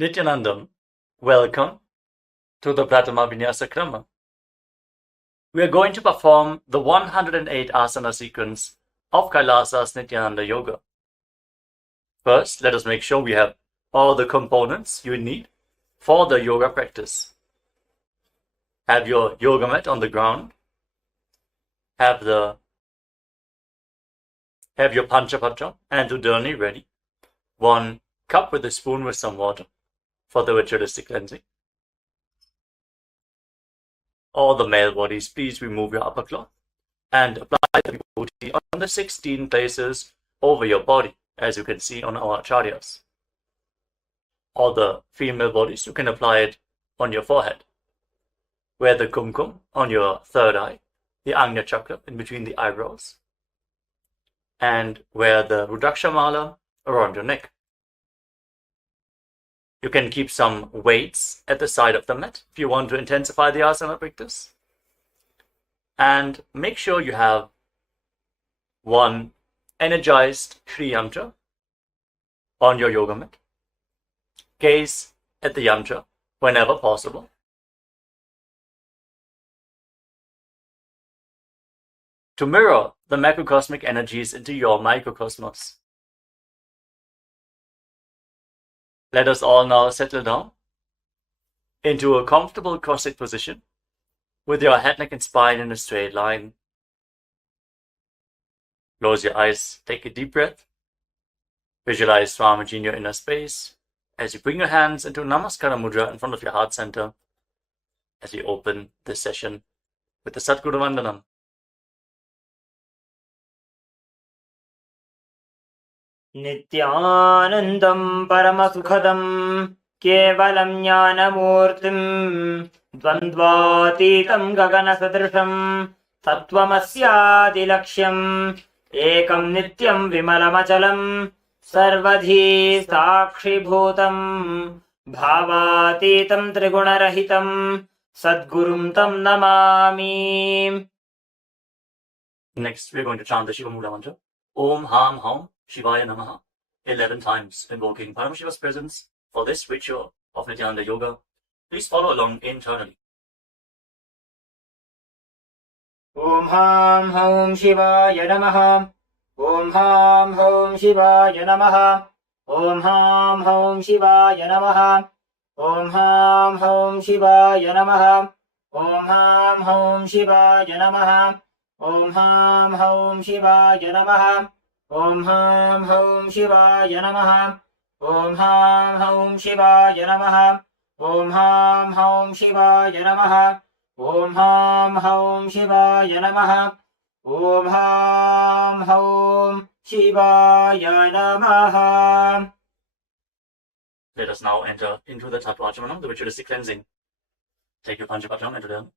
Nithyanandam, welcome to the Prathama Vinyasa Krama. We are going to perform the 108 Asana sequence of KAILASA's Nithyananda Yoga. First, let us make sure we have all the components you need for the yoga practice. Have your yoga mat on the ground. Have your Panchapatra and Udani ready. 1 cup with a spoon with some water for the ritualistic cleansing. All the male bodies, please remove your upper cloth and apply the vibhuti on the 16 places over your body, as you can see on our acharyas. All the female bodies, you can apply it on your forehead. Wear the kumkum on your third eye, the Agnya chakra in between the eyebrows, and wear the Rudraksha mala around your neck. You can keep some weights at the side of the mat if you want to intensify the asana practice. And make sure you have 1 energized Shri Yantra on your yoga mat. Gaze at the yantra whenever possible. To mirror the macrocosmic energies into your microcosmos. Let us all now settle down into a comfortable cross-legged position with your head, neck, and spine in a straight line. Close your eyes, take a deep breath. Visualize Swamiji in your inner space as you bring your hands into Namaskara Mudra in front of your heart center as we open this session with the Satguru Vandanam. Nithyanandam Paramasukhadam Kevalam Jnanamurtim Dvandvatitam Gaganasadrisham Tattvamasyaadilaksham Ekam Nityam Vimalamachalam Sarvadhi Sakshibhutam Bhavatitam Trigunarahitam Sadgurum Tam Namami. Next, we are going to chant the Shiva Mula mantra. Om Ham Ham Shivaya Namaha 11 times, invoking Paramashiva's presence for this ritual of Nithyananda Yoga. Please follow along internally. Om Ham Ham Shivaya Namaha. Om Ham Ham Shivaya Namaha. Om Ham Ham Shivaya Namaha. Om Ham Ham Shivaya Namaha. Om Ham Ham Shivaya Namaha. Om Ham Ham Shivaya Namaha. Om Ham Ham Shivaya Namaha. Om Ham Ham Shivaya Namaha. Om Ham Ham Shivaya Namaha. Om Ham Ham Shivaya Namaha. Om Ham Ham Shivaya Namaha. Let us now enter into the Tattvachamanam, the ritualistic cleansing. Take your Panchapatram and Udani.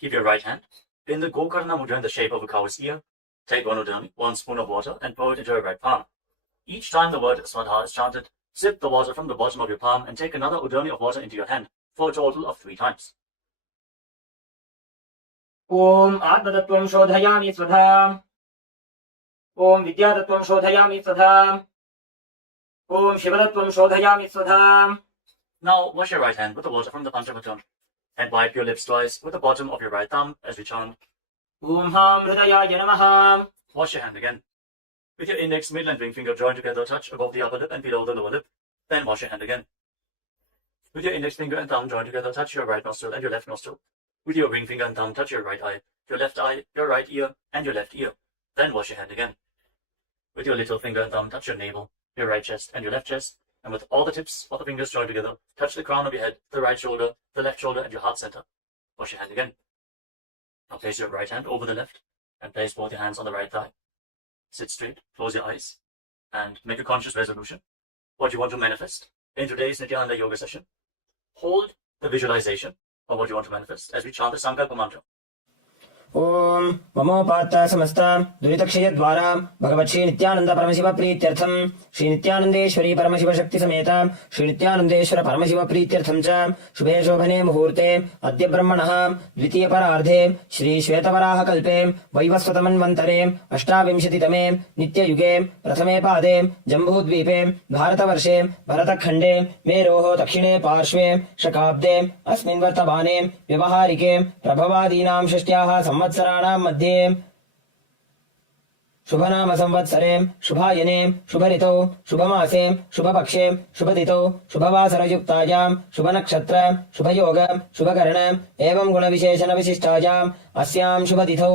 Keep your right hand in the Gokarna Mudra in the shape of a cow's ear. Take 1 Udani, 1 spoon of water, and pour it into your right palm. Each time the word Swadha is chanted, sip the water from the bottom of your palm and take another Udani of water into your hand for a total of 3 times. Om Atmatattvam Shodhayami Swadha. Om Vidyatattvam Shodhayami Swadha. Om Shivatattvam Shodhayami Swadha. Now wash your right hand with the water from the Panchapatram and wipe your lips twice with the bottom of your right thumb as we chant. Om Ham Hridayaya Namaha. Wash your hand again. With your index, middle and ring finger joined together, touch above the upper lip and below the lower lip. Then wash your hand again. With your index finger and thumb joined together, touch your right nostril and your left nostril. With your ring finger and thumb, touch your right eye, your right ear, and your left ear. Then wash your hand again. With your little finger and thumb, touch your navel, your right chest, and your left chest. And with all the tips of the fingers joined together, touch the crown of your head, the right shoulder, the left shoulder, and your heart center. Wash your hand again. Now place your right hand over the left and place both your hands on the right thigh. Sit straight, close your eyes, and make a conscious resolution. What you want to manifest in today's Nithyananda Yoga session. Hold the visualization of what you want to manifest as we chant the Sankalpa mantra. ओम ममोपात्त समस्त दुरितक्षय द्वारा भगवत् श्री नित्यानंद परमशिव प्रीत्यर्थम श्री नित्यानंदेश्वरी परमशिव शक्ति समेत श्री नित्यानंदेश्वर परमशिव प्रीत्यर्थम च शुभे शोभने मुहूर्ते अद्य ब्रह्मणः द्वितीय परार्धे श्री श्वेतवराह कल्पे वैवस्वतमन्वन्तरे अष्टाविंशतितमे नित्ययुगे प्रथमे पादे जम्बूद्वीपे भारतवर्षे भरतखण्डे मेरोः दक्षिणे पार्श्वे शकाब्दे अस्मिन् वर्तमाने व्यवहारिके प्रभवादीनां षष्ट्याः संवत्सराणां मध्ये शुभनाम संवत्सरे शुभायने शुभऋतौ शुभमासे शुभपक्षे शुभतिथौ शुभवासरयुक्तायां शुभनक्षत्र शुभयोग शुभकर्ण एवं गुणविशेषण विशिष्टायाम् अस्यां शुभतिथौ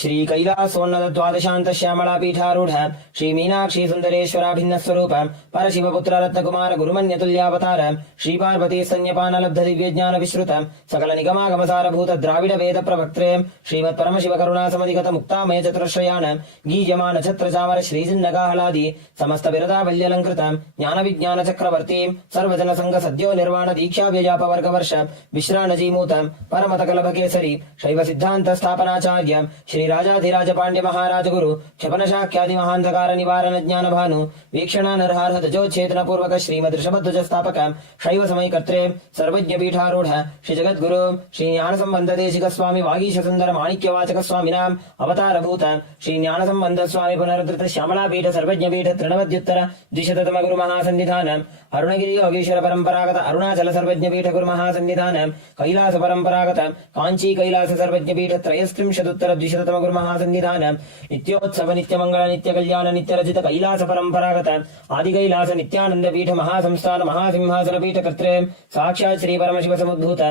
श्री कैलासोन्नत द्वादशांत श्यामला पीठारूढ़ श्री मीनाक्षी सुंदरेश्वरा भिन्न स्वरूप परशिवपुत्र रत्नकुमार गुरुमन्यतुल्यावतार श्री पार्वती स्तन्यपान लब्ध दिव्य ज्ञान विश्रुत सकल निगमागम सारभूत द्राविड वेद प्रवक्त्रे श्रीमत् परमशिव करुणा समधिगत मुक्तामय चतुरश्रयान गीयमान छत्र चामर श्री जिन्नकाहलादि समस्त बिरदावल्यलंकृत ज्ञान विज्ञान चक्रवर्ती सर्वजन संघ सद्यो निर्वाण दीक्षा व्यजाप वर्ग वर्ष विश्राणजीमूत परमत कलभ केसरी शैव सिद्धांत स्थापनाचार्य श्री राजाधिराज पांड्य महाराज गुरु क्षपन शाक्यादि महांधकार निवारण ज्ञान भानु वीक्षण नरहार ध्वजोच्छेदन पूर्वक श्रीमद ऋषभध्वज स्थापक शैव समय कर्त्रे सर्वज्ञ पीठारूढ़ श्री जगत गुरु श्री ज्ञान संबंध देशिक स्वामी वागीश सुंदर माणिक्य वाचक स्वामिनाम अवतार भूत श्री ज्ञान संबंध स्वामी पुनरुद्धृत श्यामला पीठ सर्वज्ञ पीठ तृणवद्युत्तर द्विशततम गुरु महासन्निधान अरुणगिरी योगीश्वर परंपरागत अरुणाचल सर्वज्ञ पीठ गुरु महासन्निधान कैलास परंपरागत कांची कैलास सर्वज्ञ पीठ त्रयस्त्रिंशदुत्तर द्विशततम गुरु महासन्निधान नित्योत्सव नित्य मंगल नित्य कल्याण नित्य रचित कैलास परंपरागत आदि कैलास नित्यानंद पीठ महासंस्थान महासिंहासन पीठ कर्त्रे साक्षात् श्री परमशिव समुद्भूत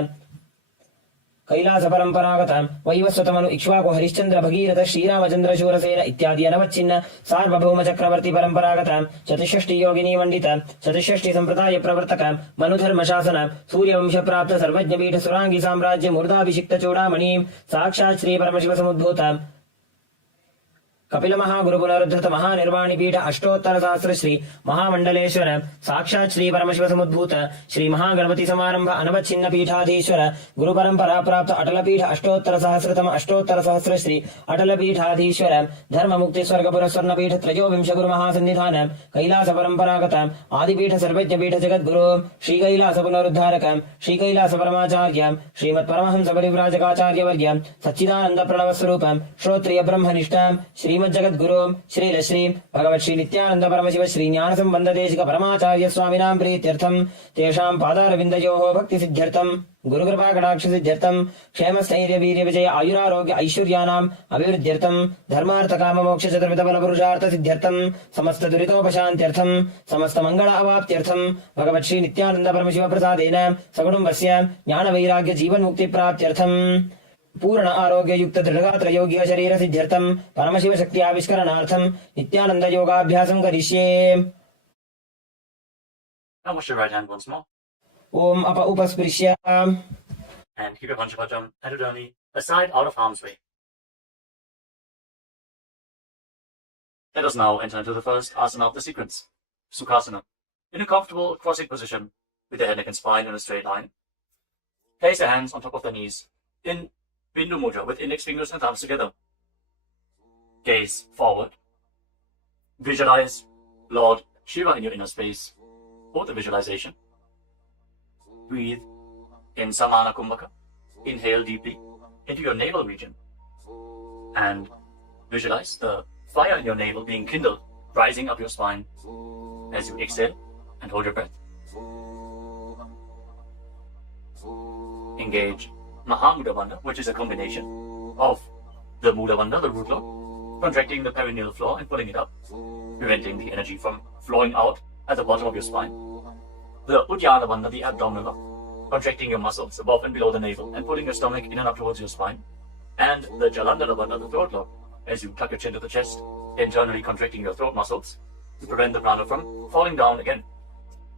कैलास परंपरागत वैवस्वतमनु इक्ष्वाकु हरिश्चंद्र भगीरथ श्रीरामचंद्र शूरसेन इत्यादि अनवच्छिन्न सार्वभौम चक्रवर्ती परंपरागत चतुष्षष्टि योगिनी मंडित चतुष्षष्टि संप्रदाय प्रवर्तक मनुधर्म शासन सूर्यवंश प्राप्त सर्वज्ञ पीठ सुरांगी साम्राज्य मूर्धाभिषिक्त चूड़ामणि साक्षात् श्री परमशिव समुद्भूत कपिल महागुरु पुनरुद्धृत महानिर्वाणी पीठ अष्टोत्तर सहस्र श्री महामंडलेश्वर साक्षात् श्री परमशिव समुद्भूत श्री महागणपति समारंभ अनवच्छिन्न पीठाधीश्वर गुरु परंपरा प्राप्त अटल पीठ अष्टोत्तर सहस्रतम अष्टोत्तर सहस्र श्री अटल पीठाधीश्वर धर्म मुक्ति स्वर्गपुर स्वर्ण पीठ त्रयोविंश गुरु महासन्निधान कैलास परंपरागत आदिपीठ सर्वज्ञ पीठ जगत गुरु श्री कैलास पुनरुद्धारक श्री कैलास परमाचार्य श्रीमत् परमहंस परिव्राजकाचार्य वर्य सच्चिदानंद प्रणव स्वरूप श्रोत्रिय ब्रह्मनिष्ठ श्री जगत गुरु श्री श्री भगवत् श्री नित्यानंद परमशिव श्री ज्ञान संबंध देशिक परमाचार्य स्वामिनां प्रीत्यर्थम तेषां पादारविन्दयोः भक्ति सिद्ध्यर्थम गुरु कृपा कटाक्ष सिद्ध्यर्थम क्षेम स्थैर्य वीर्य विजय आयुरारोग्य ऐश्वर्याणाम् अभिवृद्ध्यर्थम धर्मार्थ काम मोक्ष चतुर्विध बल पुरुषार्थ सिद्ध्यर्थम समस्त दुरितोपशान्त्यर्थम समस्त मंगल अवाप्त्यर्थम भगवत् श्री नित्यानंद परमशिव प्रसादेन सकुटुम्बस्य ज्ञान वैराग्य जीवन मुक्ति प्राप्त्यर्थम पूर्ण आरोग्य युक्त दृढ़गात्र योग्य शरीर सिद्ध्यर्थम परमशिव शक्ति आविष्करणार्थम नित्यानंद योगाभ्यासं करिष्ये। Now wash your right hand once more. ओम अप उपस्पृश्य And keep your Panchapajam and Udani aside out of harm's way. Let us now enter into the first asana of the sequence, Sukhasana. In a comfortable crossing position with the head, neck and spine in a straight line. Place your hands on top of the knees in Bindu Mudra with index fingers and thumbs together. Gaze forward. Visualize Lord Shiva in your inner space for the visualization. Breathe in Samana Kumbhaka. Inhale deeply into your navel region. And visualize the fire in your navel being kindled, rising up your spine as you exhale and hold your breath. Engage Mahamudra Bandha, which is a combination of the Mula Bandha, the root lock, contracting the perineal floor and pulling it up, preventing the energy from flowing out at the bottom of your spine. The Uddiyana Bandha, the abdominal lock, contracting your muscles above and below the navel and pulling your stomach in and up towards your spine. And the Jalandhara Bandha, the throat lock, as you tuck your chin to the chest, internally contracting your throat muscles to prevent the prana from falling down again.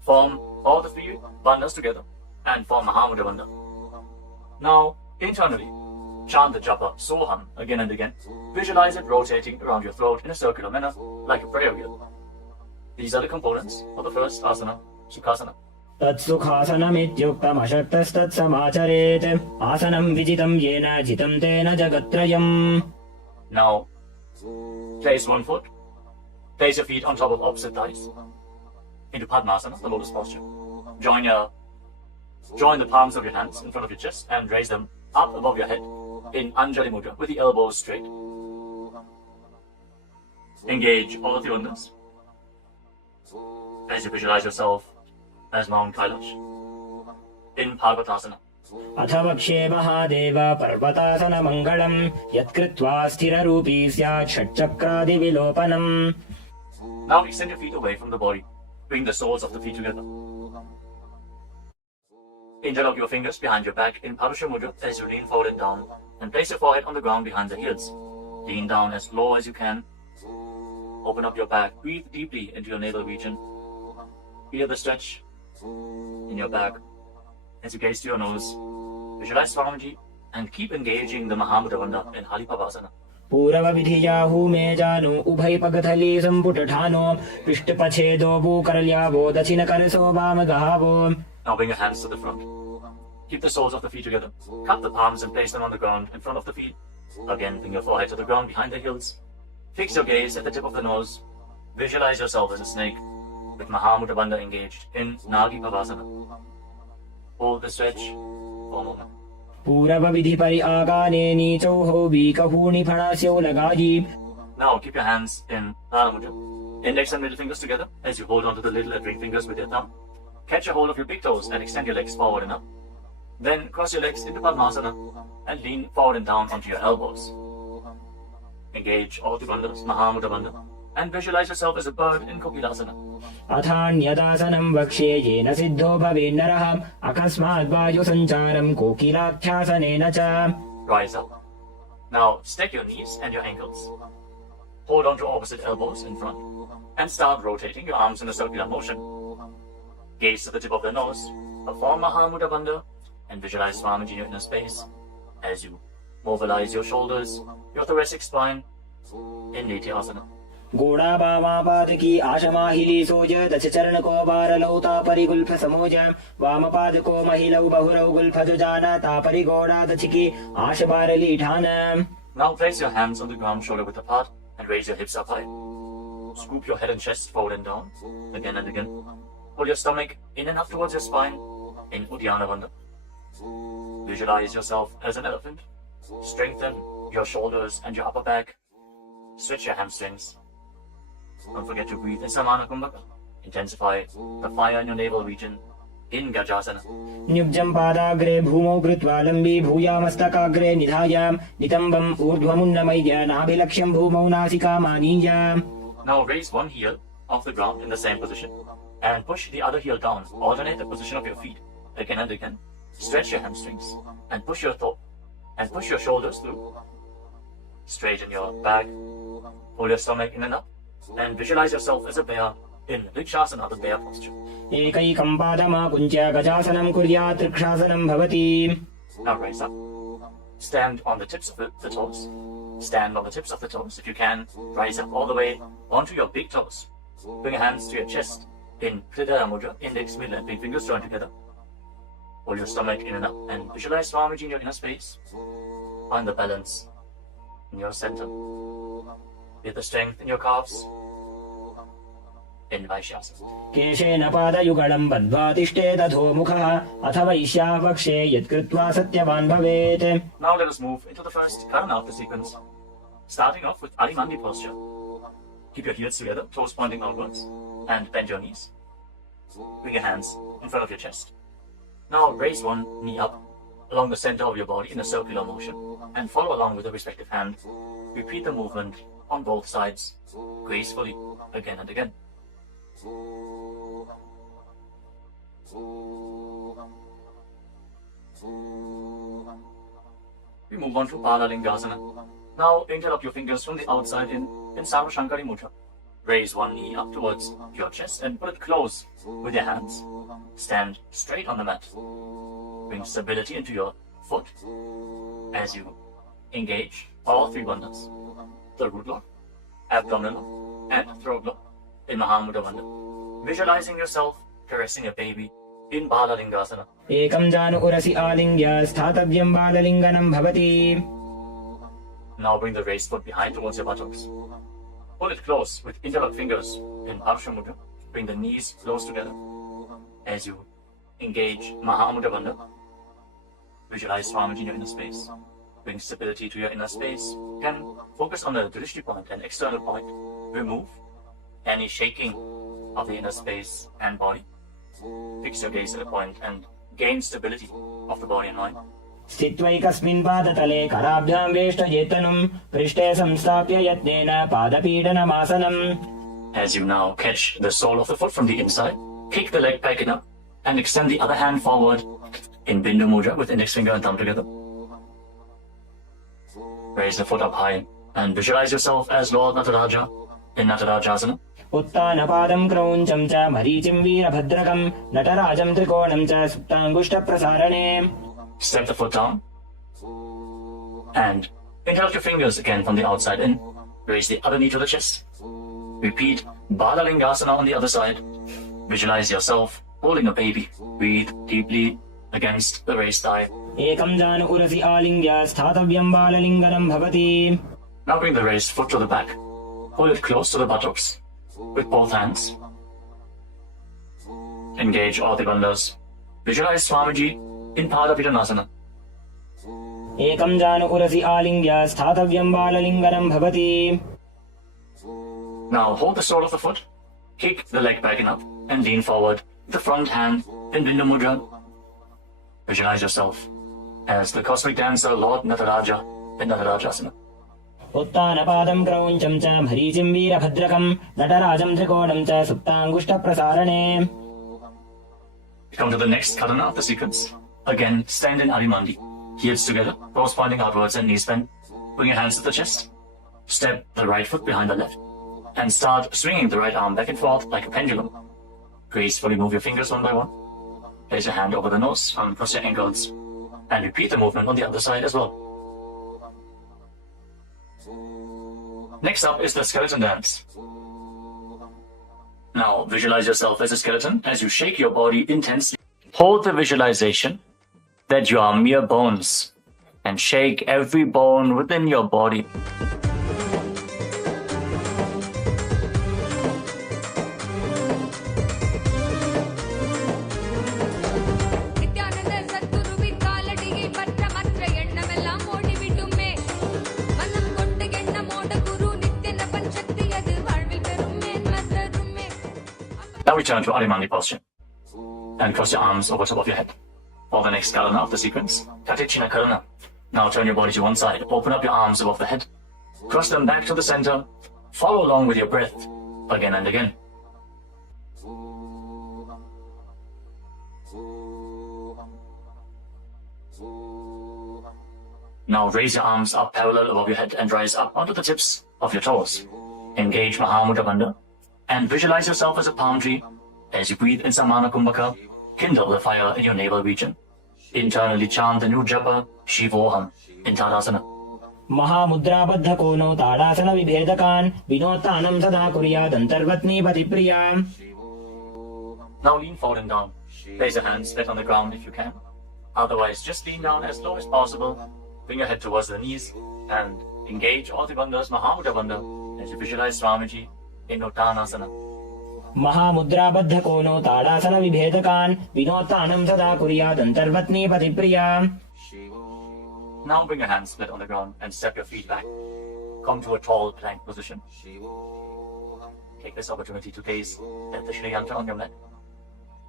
Form all the three bandhas together and form Mahamudra Bandha. Now, internally, chant the japa Soham again and again. Visualize it rotating around your throat in a circular manner, like a prayer wheel. These are the components of the first asana, Sukhasana. तत्सुखासनमित्युक्तमशक्तस्तत्समाचरेत् आसनं विजितं येन जितं तेन जगत्त्रयम्. Now, place one foot, place your feet on top of opposite thighs, into Padmasana, the lotus posture. Join the palms of your hands in front of your chest and raise them up above your head in Anjali Mudra with the elbows straight. Engage all of your unders as you visualize yourself as Mount Kailash in Parvatasana. अथ वक्ष्ये महादेव पर्वतासनमङ्गलम् यत्कृत्वा स्थिररूपी स्यात् षट्चक्रादिविलोपनम्. Now extend your feet away from the body. Bring the soles of the feet together. Interlock your fingers behind your back in Parusha Mudra as you lean forward and down, and place your forehead on the ground behind the heels. Lean down as low as you can. Open up your back. Breathe deeply into your navel region. Feel the stretch in your back. As you gaze to your nose, visualize Swamiji and keep engaging the Mahamudra Bandha in Halipavasana. पूरवविधियाहू मे जानु उभय पगथली सम्पुटठानो पृष्ठपछेदो भूकरल्यावो दक्षिणकरसो वामगहावो. Now bring your hands to the front. Keep the soles of the feet together. Cup the palms and place them on the ground in front of the feet. Again, bring your forehead to the ground behind the heels. Fix your gaze at the tip of the nose. Visualize yourself as a snake with Mahamudra Bandha engaged in Nagi Pavasana. Hold the stretch for a moment. पूरवविधि परि आगाने नीचौहो वीकहूणि फणास्यौ लगायि. Now keep your hands in Prana Mudra. Index and middle fingers together as you hold onto the little and ring fingers with your thumb. Catch a hold of your big toes and extend your legs forward and up. Then cross your legs into Padmasana and lean forward and down onto your elbows. Engage all the bandhas, Mahamudra Bandha, and visualize yourself as a bird in Kokilasana. अथान्यदासनं वक्ष्ये येन सिद्धो भवेन्नरः अकस्मात् वायुसञ्चारं कोकिलाख्यासनेन च. Rise up. Now stack your knees and your ankles. Hold on to opposite elbows in front and start rotating your arms in a circular motion. Gaze to the tip of the nose, perform Mahamudra Bandha, and visualize Swamiji in your inner space as you mobilize your shoulders, your thoracic spine in Nithyananda. गोड़ा वामापादकी आशमाहिली सोज दश चरण को बारलौ तापरि Gulf समोज वामपाद को महिलौ बहुरौ Gulf जाना तापरि गोड़ा दछकी आश बारली ठान. Now place your hands on the ground shoulder width apart and raise your hips up high. Scoop your head and chest forward and down again and again. Pull your stomach in and up towards your spine in Uddiyana Bandha. Visualize yourself as an elephant. Strengthen your shoulders and your upper back. Stretch your hamstrings. Don't forget to breathe in Samana Kumbhaka. Intensify the fire in your navel region in Gajasana. न्युब्जं पादाग्रे भूमौ कृत्वा लम्बी भूयामस्तकाग्रे निधायाम नितम्बं ऊर्ध्वमुन्नमय्य नाभिलक्ष्यं भूमौ नासिकामानीय. Now raise one heel off the ground in the same position and push the other heel down. Alternate the position of your feet again and again. Stretch your hamstrings and push your shoulders through. Straighten your back. Pull your stomach in and up. And visualize yourself as a bear in Vrikshasana, the bear posture. एकैकं पादमाकुञ्च्य गजासनं कुर्यात् त्रिक्षासनं भवति. Now rise up. Stand on the tips of the toes. Stand on the tips of the toes. If you can, rise up all the way onto your big toes. Bring your hands to your chest in Hridaya Mudra, index, middle and big fingers joined together. Pull your stomach in and up and visualize Swamiji in your inner space. Find the balance in your center. Feel the strength in your calves. In Vaishyasa. केशेन पादयुगलं बद्ध्वा तिष्ठेदधोमुखः अथ वैश्याः वक्ष्ये यत्कृत्वा सत्यवान् भवेत्. Now let us move into the first Karana of the sequence. Starting off with Adimandi posture. Keep your heels together, toes pointing outwards, and bend your knees. Bring your hands in front of your chest. Now raise one knee up along the center of your body in a circular motion and follow along with the respective hand. Repeat the movement on both sides gracefully again and again. We move on to Balalingasana. Now interlock your fingers from the outside in Sarvashankari Mudra. Raise one knee up towards your chest and put it close with your hands. Stand straight on the mat. Bring stability into your foot as you engage all three bandhas. The root lock, abdominal lock, and throat lock in Mahamudra Bandha. Visualizing yourself caressing a baby in Balalingasana. एकं जानु उरसि आलिङ्ग्य स्थातव्यं बाललिङ्गनं भवति. Now bring the raised foot behind towards your buttocks. Pull it close with interlocked fingers in Arsha Mudra. Bring the knees close together as you engage Mahamudra Bandha. Visualize Swamiji in your inner space. Bring stability to your inner space. You can focus on the drishti point and external point. Remove any shaking of the inner space and body. Fix your gaze at a point and gain stability of the body and mind. स्थित्वैकस्मिन् पादतले कराभ्यां वेष्टयेतनुं पृष्ठे संस्थाप्य यत्नेन पादपीडनमासनम्. As you now catch the sole of the foot from the inside, kick the leg back enough and extend the other hand forward in Bindu Mudra with index finger and thumb together. Raise the foot up high and visualize yourself as Lord Nataraja in Natarajasana. उत्तानपादं क्रौञ्चं च मरीचिं वीरभद्रकं नटराजं त्रिकोणं च सुप्ताङ्गुष्ठप्रसारणे. Step the foot down and interlock your fingers again from the outside in. Raise the other knee to the chest. Repeat Balalingasana on the other side. Visualize yourself holding a baby. Breathe deeply against the raised thigh. एकं जानु उरसि आलिङ्ग्य स्थातव्यं बाललिङ्गनं भवति. Now bring the raised foot to the back. Hold it close to the buttocks with both hands. Engage all the bandhas. Visualize Swamiji in Padapidanasana. एकं जानु उरसि आलिङ्ग्य स्थातव्यं बाललिङ्गनं भवति. Now hold the sole of the foot, kick the leg back and up, and lean forward with the front hand in Bindu Mudra. Visualize yourself as the cosmic dancer Lord Nataraja in Natarajasana. उत्तानपादं क्रौञ्चं च मरीचिं वीरभद्रकं नटराजं त्रिकोणं च सुप्ताङ्गुष्ठप्रसारणे. Come to the next karana of the sequence. Again, stand in Adimandi. Heels together, toes pointing outwards and knees bent. Bring your hands to the chest. Step the right foot behind the left. And start swinging the right arm back and forth like a pendulum. Gracefully move your fingers one by one. Place your hand over the nose, cross your ankles. And repeat the movement on the other side as well. Next up is the skeleton dance. Now visualize yourself as a skeleton as you shake your body intensely. Hold the visualization that you are mere bones and shake every bone within your body. Now return to Adimandi posture and cross your arms over top of your head. For the next karana of the sequence, Katichina Karana. Now turn your body to one side, open up your arms above the head, cross them back to the center, follow along with your breath again and again. Now raise your arms up parallel above your head and rise up onto the tips of your toes. Engage Mahamudra Bandha and visualize yourself as a palm tree. As you breathe in Samana Kumbhaka, kindle the fire in your navel region. Internally chant the new japa, Shivoham, in Tadasana. महामुद्राबद्ध कोनो ताड़ासन विभेदकान् विनोत्तानं सदा कुर्यात् अन्तर्वत्नी पतिप्रिया. Now lean forward and down. Place your hands flat on the ground if you can. Otherwise, just lean down as low as possible. Bring your head towards the knees and engage all the bandhas, Mahamudra Bandha, as you visualize Swamiji in Uttanasana. महामुद्राबद्ध कोनो ताड़ासन विभेदकान् विनोत्तानं सदा कुर्यात् अन्तर्वत्नी पतिप्रिया. Now bring your hands flat on the ground and step your feet back. Come to a tall plank position. Take this opportunity to gaze at the Shri Yantra on your neck.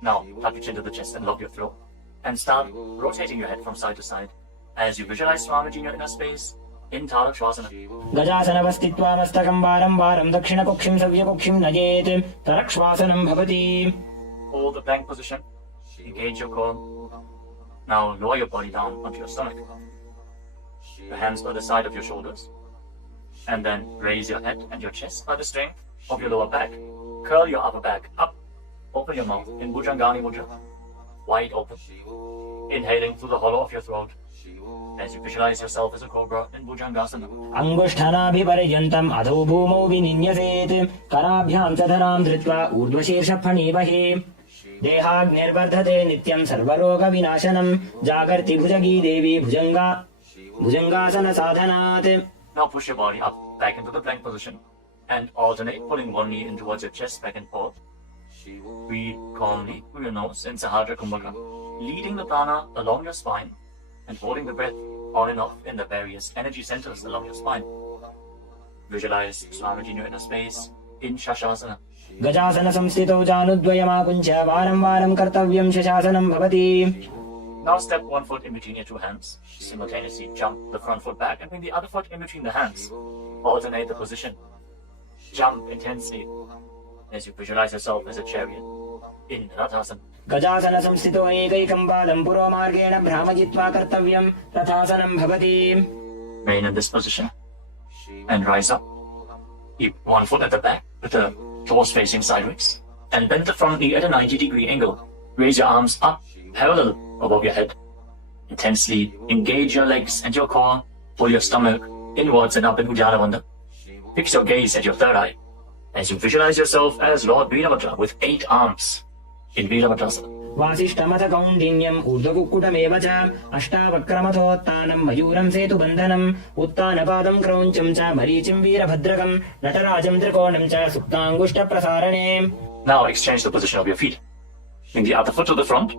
Now tuck your chin to the chest and lock your throat. And start rotating your head from side to side as you visualize Swamiji in your inner space in Tarakshvasana. गजासनवस्थित्वा मस्तकं वारं वारं दक्षिणकुक्षिं सव्यकुक्षिं नयेत् तरक्ष्वासनं भवति. Hold the plank position. Engage your core. Now lower your body down onto your stomach. Your hands by the side of your shoulders. And then raise your head and your chest by the strength of your lower back. Curl your upper back up. Open your mouth in Bhujangani Mudra. Wide open. Inhaling through the hollow of your throat as you visualize yourself as a cobra in Bhujangasana. अंगुष्ठानाभिपर्यन्तम् अधो भूमौ विनिन्यसेत् कराभ्यां च धरां धृत्वा ऊर्ध्वशीर्षफणीवहे. देहाग्निर्वर्धते नित्यं सर्वरोगविनाशनं जागर्ति भुजगी देवी भुजंगासन साधनात्. Now push your body up, back into the plank position, and alternate pulling one knee in towards your chest, back and forth. Breathe calmly through your nose in Sahasrara Kumbhaka, leading the prana along your spine and holding the breath on and off in the various energy centers along your spine. Visualize Swamiji in your inner space in Shastasana. गजासन संस्थितौ जानुद्वयमाकुञ्च वारं वारं कर्तव्यं शशासनं भवति. Now step one foot in between your two hands. Simultaneously jump the front foot back and bring the other foot in between the hands. Alternate the position. Jump intensely as you visualize yourself as a chariot in Rathasana. गजासन संस्थितो एकैकं पादं पुरोमार्गेण भ्रामयित्वा कर्तव्यं रथासनं भवति. Remain in this position and rise up. Keep one foot at the back with the toes facing sideways and bend the front knee at a 90-degree angle. Raise your arms up parallel above your head. Intensely engage your legs and your core. Pull your stomach inwards and up in Ujjala Bandha. Fix your gaze at your third eye as you visualize yourself as Lord Veerabhadra with 8 arms in Veerabhadrasana. वासिष्ठमथ कौण्डिन्यम् ऊर्ध्वकुक्कुटमेव च अष्टावक्रमथोत्तानं मयूरं सेतुबन्धनम् उत्तानपादं क्रौञ्चं च मरीचिं वीरभद्रकं नटराजं त्रिकोणं च सुप्ताङ्गुष्ठप्रसारणे. Now exchange the position of your feet. Bring the other foot to the front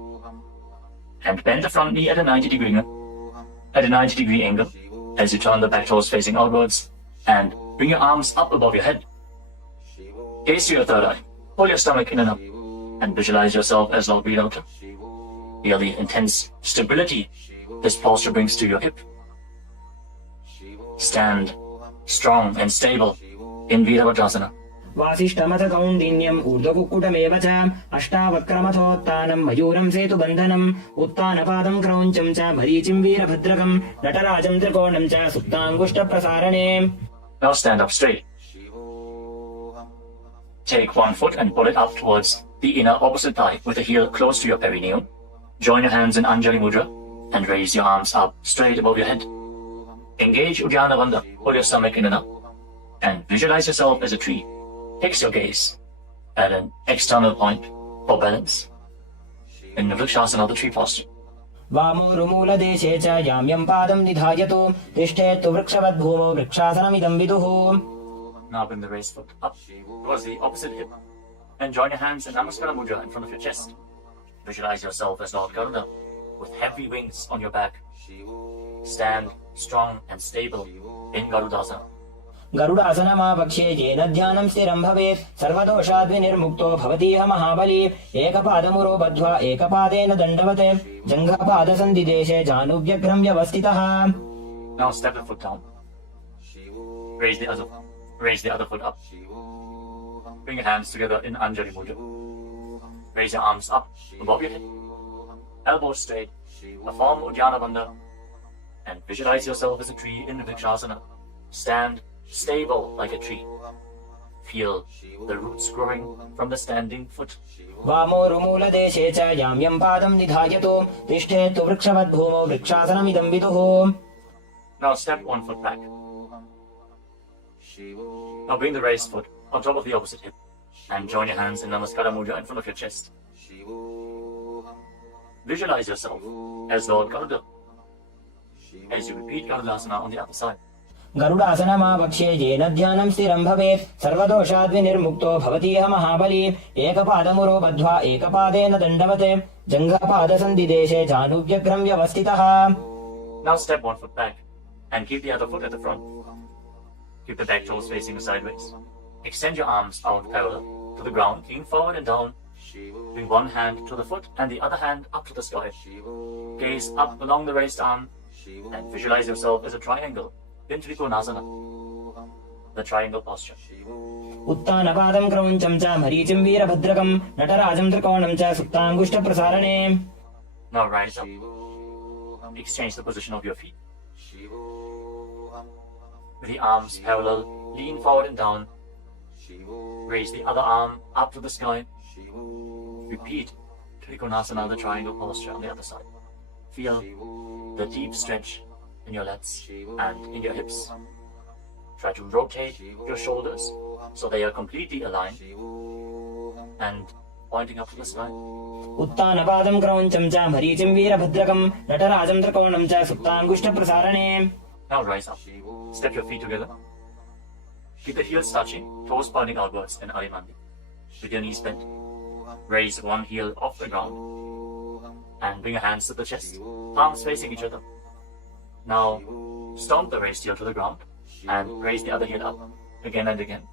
and bend the front knee at a 90-degree angle as you turn the back toes facing outwards and bring your arms up above your head. Gaze to your third eye. Pull your stomach in and up and visualize yourself as Lord Veerabhadra. Feel the intense stability this posture brings to your hip. Stand strong and stable in Veerabhadrasana. वासिष्ठमथ कौण्डिन्यम् ऊर्ध्वकुक्कुटमेव च अष्टावक्रमथोत्तानं मयूरं सेतुबन्धनम् उत्तानपादं क्रौञ्चं च मरीचिं वीरभद्रकं नटराजं त्रिकोणं च सुप्ताङ्गुष्ठप्रसारणे. Now stand up straight. Take one foot and pull it up towards the inner opposite thigh with the heel close to your perineum. Join your hands in Anjali Mudra and raise your arms up straight above your head. Engage Uddiyana Bandha. Pull your stomach in and up and visualize yourself as a tree. Fix your gaze at an external point for balance in the Vrikshasana, the tree posture. वामोरुमूलदेशे च याम्यं पादं निधायतु तिष्ठेत्तु वृक्षवद्भूमौ वृक्षासनमिदं विदुः. Now bring the raised foot up towards the opposite hip and join your hands in Namaskara Mudra in front of your chest. Visualize yourself as Lord Garuda with heavy wings on your back. Stand strong and stable in Garudasana. गरुडासनमापक्षे येन ध्यानं स्थिरं भवेत् सर्वदोषाद्विनिर्मुक्तो भवतीह महाबली. एकपादमुरो बद्ध्वा एकपादेन दण्डवत् जङ्घपादसन्धिदेशे जानुव्यग्रं व्यवस्थितः. Now step the foot down. Raise the other foot up. Bring your hands together in Anjali Mudra. Raise your arms up above your head. Elbows straight. Perform Uddiyana Bandha. And visualize yourself as a tree in Vrikshasana. Stand stable like a tree. Feel the roots growing from the standing foot. वामोरुमूलदेशे च याम्यं पादं निधायतु तिष्ठेत्तु वृक्षवद्भूमौ वृक्षासनमिदं विदुः. Now step one foot back. Now bring the raised foot on top of the opposite hip and join your hands in Namaskara Mudra in front of your chest. Visualize yourself as Lord Garuda as you repeat Garudasana on the other side. गरुडासनमापक्षे येन ध्यानं स्थिरं भवेत् सर्वदोषाद्विनिर्मुक्तो भवतीह महाबली. एकपादमुरो बद्ध्वा एकपादेन दण्डवत् जङ्घपादसन्धिदेशे जानुव्यग्रं व्यवस्थितः. Now step one foot back and keep the other foot at the front. Keep the back toes facing sideways. Extend your arms out parallel to the ground, lean forward and down. Bring one hand to the foot and the other hand up to the sky. Gaze up along the raised arm and visualize yourself as a triangle in Trikonasana, the triangle posture. उत्तानपादं क्रौञ्चं च मरीचिं वीरभद्रकं नटराजं त्रिकोणं च सुप्ताङ्गुष्ठप्रसारणे. Now rise up. Exchange the position of your feet. With the arms parallel, lean forward and down. Raise the other arm up to the sky. Repeat Trikonasana, the triangle posture on the other side. Feel the deep stretch in your lats and in your hips. Try to rotate your shoulders so they are completely aligned and pointing up to the sky. उत्तानपादं क्रौञ्चं च मरीचिं वीरभद्रकं नटराजं त्रिकोणं च सुप्ताङ्गुष्ठप्रसारणे. Now rise up. Step your feet together. Keep the heels touching, toes pointing outwards in Arimandi. With your knees bent, raise one heel off the ground and bring your hands to the chest, palms facing each other. Now stomp the raised heel to the ground and raise the other heel up again and again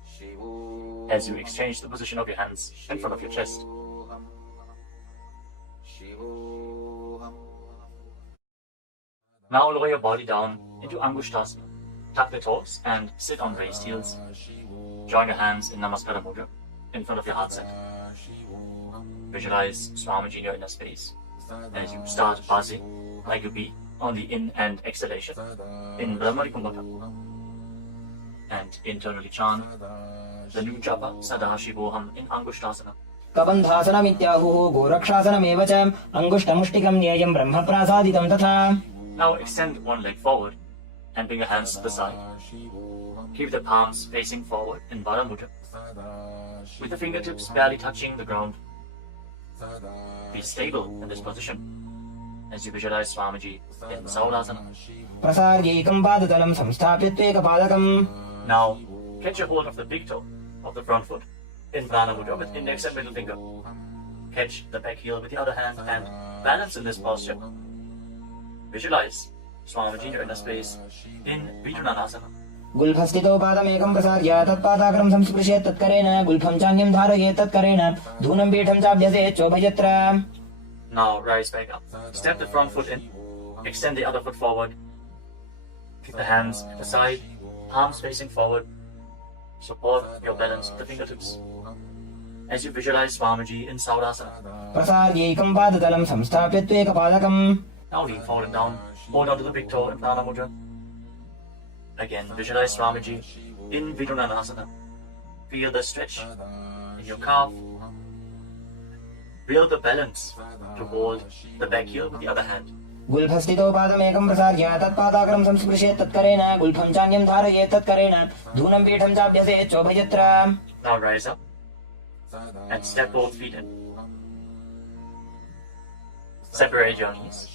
as you exchange the position of your hands in front of your chest. Now lower your body down into Angushtasana. Tuck the toes and sit on raised heels. Join your hands in Namaskara Mudra in front of your heart center. Visualize Swamiji in your inner space as you start buzzing like a bee on the in and exhalation in Brahmari Kumbhaka. And internally chant the new japa Sadashivoham in Angushtasana. कबन्धासनमित्याहुः गोरक्षासनमेव च अङ्गुष्ठमुष्टिकं न्येयं ब्रह्मप्रासादितं तथा. Now extend one leg forward and bring your hands to the side. Keep the palms facing forward in Baddha Mudra, with the fingertips barely touching the ground. Be stable in this position as you visualize Swamiji in Saulasana. प्रसार्यैकं पादतलं संस्थाप्य त्वेकपादकम्. Now catch a hold of the big toe of the front foot in Prana Mudra with index and middle finger. Catch the back heel with the other hand and balance in this posture. Visualize Swamiji in your inner space in Vinyasa. गुल्फस्थितो पादमेकं प्रसार्य तत्पादाग्रं संस्पृशेत् तत्करेण गुल्फं चान्यं धारयेत् तत्करेण धूनं पीठं चाभ्यसेत् चोभयत्र. Now rise back up. Step the front foot in. Extend the other foot forward. Keep the hands at the side, palms facing forward. Support your balance with the fingertips as you visualize Swamiji in Saurasana. प्रसार्यैकं पादतलं संस्थाप्य त्वेकपादकम्. Now lean forward and down. Hold on to the big toe in Prana Mudra. Again, visualize Swamiji in Vidunanasana. Feel the stretch in your calf. Build the balance to hold the back heel with the other hand. गुल्फस्थितो पादमेकं प्रसार्य तत्पादाग्रं संस्पृशेत् तत्करेण गुल्फं चान्यं धारयेत् तत्करेण धूनं पीठं चाभ्यसेत् चोभयत्र. Now rise up and step both feet in. Separate your knees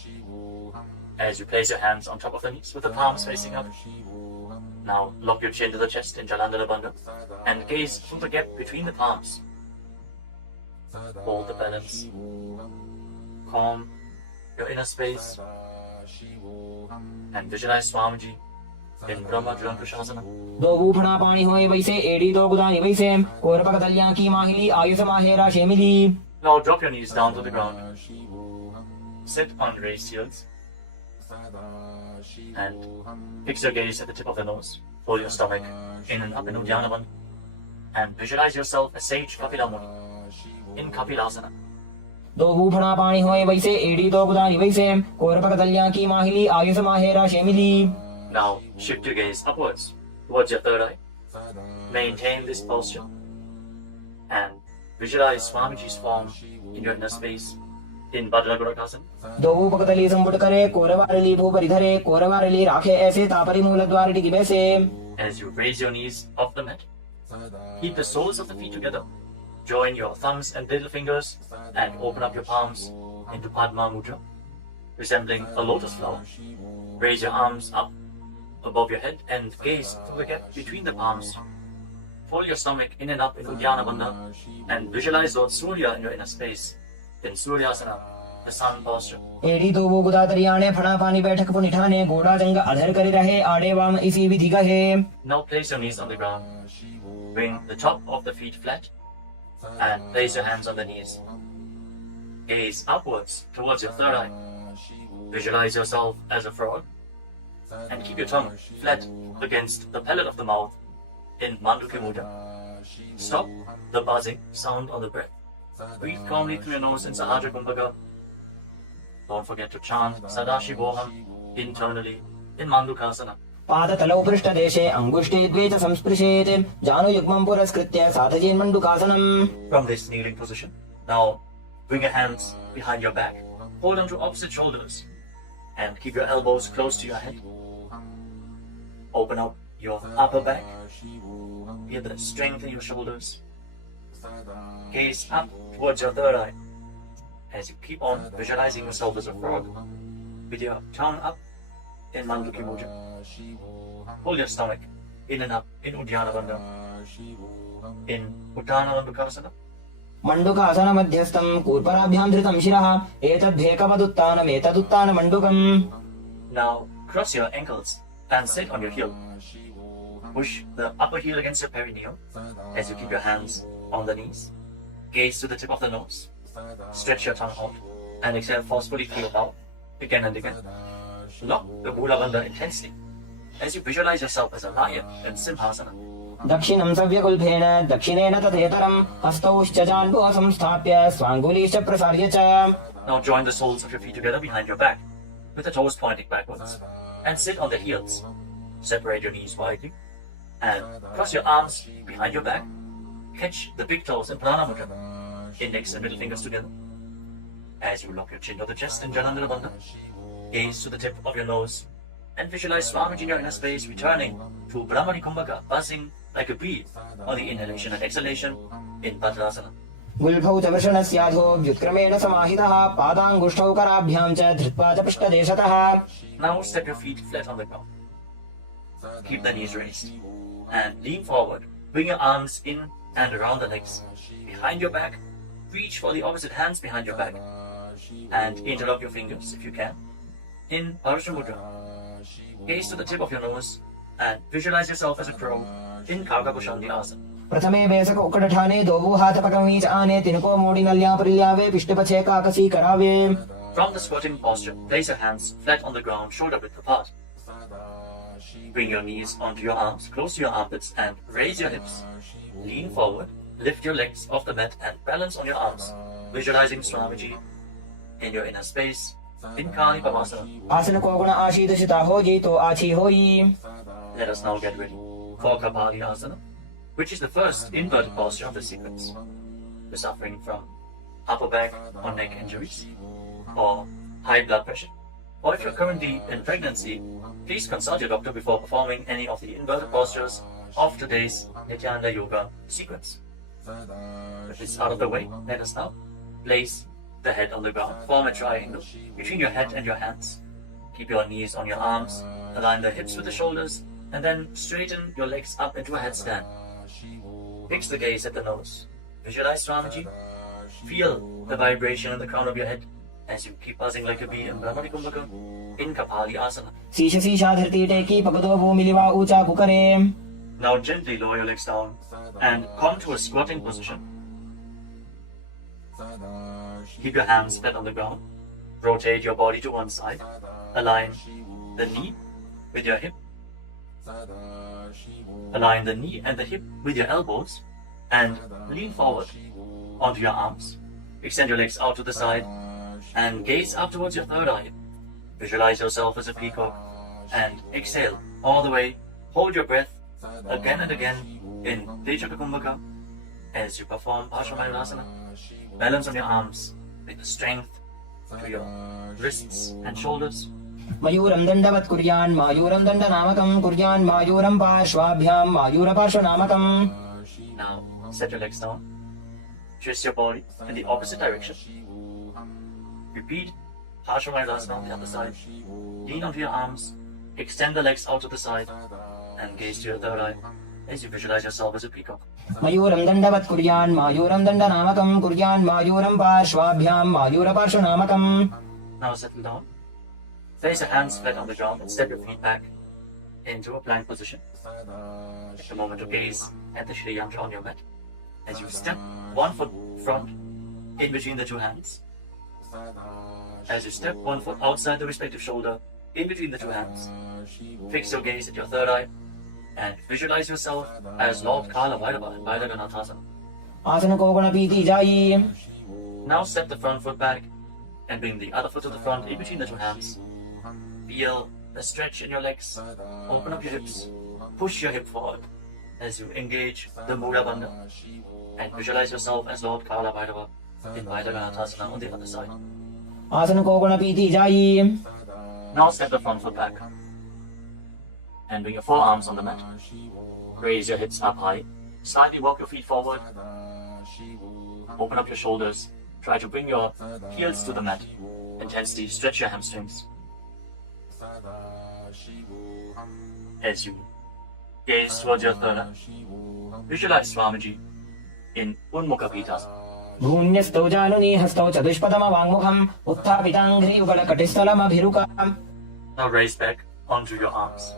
as you place your hands on top of the knees with the palms facing up. Now lock your chin to the chest in Jalandhara Bandha and gaze through the gap between the palms. Hold the balance. Calm your inner space and visualize Swamiji in Brahma Jyankushasana. दो भूफणा पाणी होए वैसे एड़ी दो गुदानी वैसे कोरपक दलियां की माहिली आयुष माहेरा शेमिली. Now drop your knees down to the ground. Sit on raised heels and fix your gaze at the tip of the nose. Pull your stomach in and up in Uddiyana Bandha and visualize yourself as Sage Kapila Muni in Kapilasana. दो भूफणा पाणी होए वैसे एड़ी दो गुदानी वैसे कोरपक दलियां की माहिली आयुष माहेरा शेमिली. Now shift your gaze upwards towards your third eye. Maintain this posture and visualize Swamiji's form in your inner space in Bhadragurakasana. दो भूपकतली संपुट करे कोरवारली भूपरिधरे कोरवारली राखे ऐसे तापरी मूल द्वार टिकी बैसे. As you raise your knees off the mat, keep the soles of the feet together. Join your thumbs and little fingers and open up your palms into Padma Mudra, resembling a lotus flower. Raise your arms up above your head and gaze through the gap between the palms. Fold your stomach in and up in Uddiyana Bandha and visualize Lord Surya in your inner space in Suryasana, the sun posture. एड़ी दो वो गुदा तरियाने फणा पानी बैठक पुनिठाने गोड़ा जंग अधर करे रहे आड़े वाम इसी विधि कहे. Now place your knees on the ground. Bring the top of the feet flat and place your hands on the knees. Gaze upwards towards your third eye. Visualize yourself as a frog and keep your tongue flat against the palate of the mouth in Manduki Mudra. Stop the buzzing sound on the breath. Breathe calmly through your nose in Sahaja Kumbhaka. Don't forget to chant Sadashivoham internally in Mandukasana. पादतलौ पृष्ठदेशे अङ्गुष्ठे द्वे च संस्पृशेत् जानुयुग्मं पुरस्कृत्य साधयेन्मण्डुकासनम्. From this kneeling position, now bring your hands behind your back. Hold on to opposite shoulders and keep your elbows close to your head. Open up your upper back. Feel the strength in your shoulders. Gaze up towards your third eye as you keep on visualizing yourself as a frog with your tongue up in Mandukhi Mudra. Hold your stomach in and up in Uddiyana Bandha, in Uttana Bandukasana. मंडुकासन मध्यस्थं कूर्पराभ्यां धृतं शिरः एतद्भेकवदुत्तानमेतदुत्तान मंडुकम्. Now cross your ankles and sit on your heel. Push the upper heel against your perineum as you keep your hands on the knees. Gaze to the tip of the nose. Stretch your tongue out and exhale forcefully through your mouth again and again. Lock the Mula Bandha intensely as you visualize yourself as a lion in Simhasana. दक्षिणं सव्यकुल्फेन दक्षिणेन तथेतरं हस्तौश्च जान्बुः संस्थाप्य स्वाङ्गुलीश्च प्रसार्य च. Now join the soles of your feet together behind your back with the toes pointing backwards and sit on the heels. Separate your knees widely and cross your arms behind your back. Catch the big toes in Prana Mudra, index and middle fingers together. As you lock your chin to the chest in Janandana Bandha, gaze to the tip of your nose and visualize Swamiji in your inner space returning to Brahmani Kumbhaka, buzzing like a bee on the inhalation and exhalation in Bhadrasana. गुल्फौ च वृषणस्याधो व्युत्क्रमेण समाहितः पादाङ्गुष्ठौ कराभ्यां च धृत्वा च पृष्ठदेशतः. Now step your feet flat on the ground. Keep the knees raised and lean forward. Bring your arms in and around the legs. Behind your back, reach for the opposite hands behind your back and interlock your fingers if you can. In Parasha Mudra, gaze to the tip of your nose and visualize yourself as a crow in Karkakushandi Asana. प्रथमे बेसक उक्कटठाने दोवु हाथ पकमी च आने तिनको Moody नल्या परिल्यावे पिष्टपछे काकसी करावे. From the squatting posture, place your hands flat on the ground, shoulder width apart. Bring your knees onto your arms, close to your armpits and raise your hips. Lean forward, lift your legs off the mat and balance on your arms, visualizing Swamiji in your inner space in Kali Pamasana. आसन को गुण आशीर्षिता होई तो आछी होई. Let us now get ready for Kapali Asana, which is the first inverted posture of the sequence. If you're suffering from upper back or neck injuries or high blood pressure, or if you're currently in pregnancy, please consult your doctor before performing any of the inverted postures of today's Nithyananda Yoga sequence. With this out of the way, let us now place the head on the ground, form a triangle between your head and your hands. Keep your knees on your arms, align the hips with the shoulders, and then straighten your legs up into a headstand. Fix the gaze at the nose. Visualize Swamiji. Feel the vibration in the crown of your head as you keep buzzing like a bee in Brahmani Kumbhaka in Kapali Asana. शीश शीशा धरती टेकी पगदो भूमिलिवा ऊंचा कुकरे. Now gently lower your legs down and come to a squatting position. Keep your hands flat on the ground. Rotate your body to one side. Align the knee with your hip. Align the knee and the hip with your elbows and lean forward onto your arms. Extend your legs out to the side and gaze up towards your third eye. Visualize yourself as a peacock and exhale all the way. Hold your breath again and again in Tejaka Kumbhaka as you perform Paramashiva. Balance on your arms with the strength to your wrists and shoulders. मयूरं दण्डवत् कुर्यान् मायूरं दण्डनामकं कुर्यान् मायूरं पार्श्वाभ्यां मायूरपार्श्वनामकम्. Now set your legs down. Twist your body in the opposite direction. Repeat Paramashiva on the other side. Lean onto your arms. Extend the legs out to the side and gaze to your third eye as you visualize yourself as a peacock. मयूरं दण्डवत् कुर्यान् मायूरं दण्डनामकं कुर्यान् मायूरं पार्श्वाभ्यां मायूरपार्श्वनामकम्. Now settle down. Place your hands flat on the ground and step your feet back into a plank position. Take a moment to gaze at the Shri Yantra on your mat as you step one foot front in between the two hands. As you step one foot outside the respective shoulder in between the two hands, fix your gaze at your third eye and visualize yourself as Lord Kala Bhairava in Bhairaganathasana. आसन को गुण पीती जाई. Now step the front foot back and bring the other foot to the front in between the two hands. Feel the stretch in your legs. Open up your hips. Push your hip forward as you engage the Mula Bandha and visualize yourself as Lord Kala Bhairava in Bhairaganathasana on the other side. आसन को गुण पीती जाई. Now step the front foot back and bring your forearms on the mat. Raise your hips up high. Slightly walk your feet forward Open up your shoulders. Try to bring your heels to the mat. Intensely stretch your hamstrings. As you gaze towards your third eye, visualize Swamiji in Unmukha Pitasana. भून्यस्तौ जानुनी हस्तौ चतुष्पदमवाङ्मुखम् उत्थापिताङ्घ्रियुगलकटिस्थलमभिरुकाम्. Now raise back onto your arms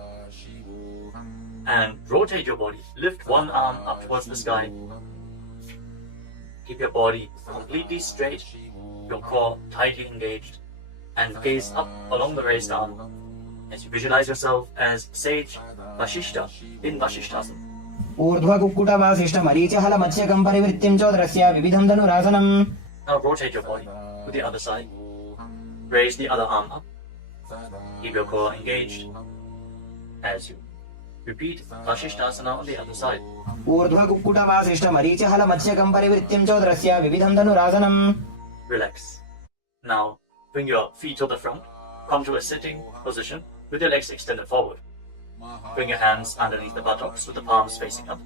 and rotate your body. Lift one arm up towards the sky. Keep your body completely straight, your core tightly engaged, and gaze up along the raised arm as you visualize yourself as sage Vashishta in Vashishthasana. ऊर्ध्वकुक्कुटवासिष्ठमरीचहलमत्स्यकम् परिवृत्तिम् चोदरस्य विविधम् धनुरासनम्. Now rotate your body to the other side. Raise the other arm up. Keep your core engaged as you repeat Vashishthasana on the other side. ऊर्ध्वकुक्कुटवासिष्ठमरीचहलमत्स्यकम् परिवृत्तिम् चोदरस्य विविधम् धनुरासनम्. Relax. Now bring your feet to the front. Come to a sitting position with your legs extended forward. Bring your hands underneath the buttocks with the palms facing up.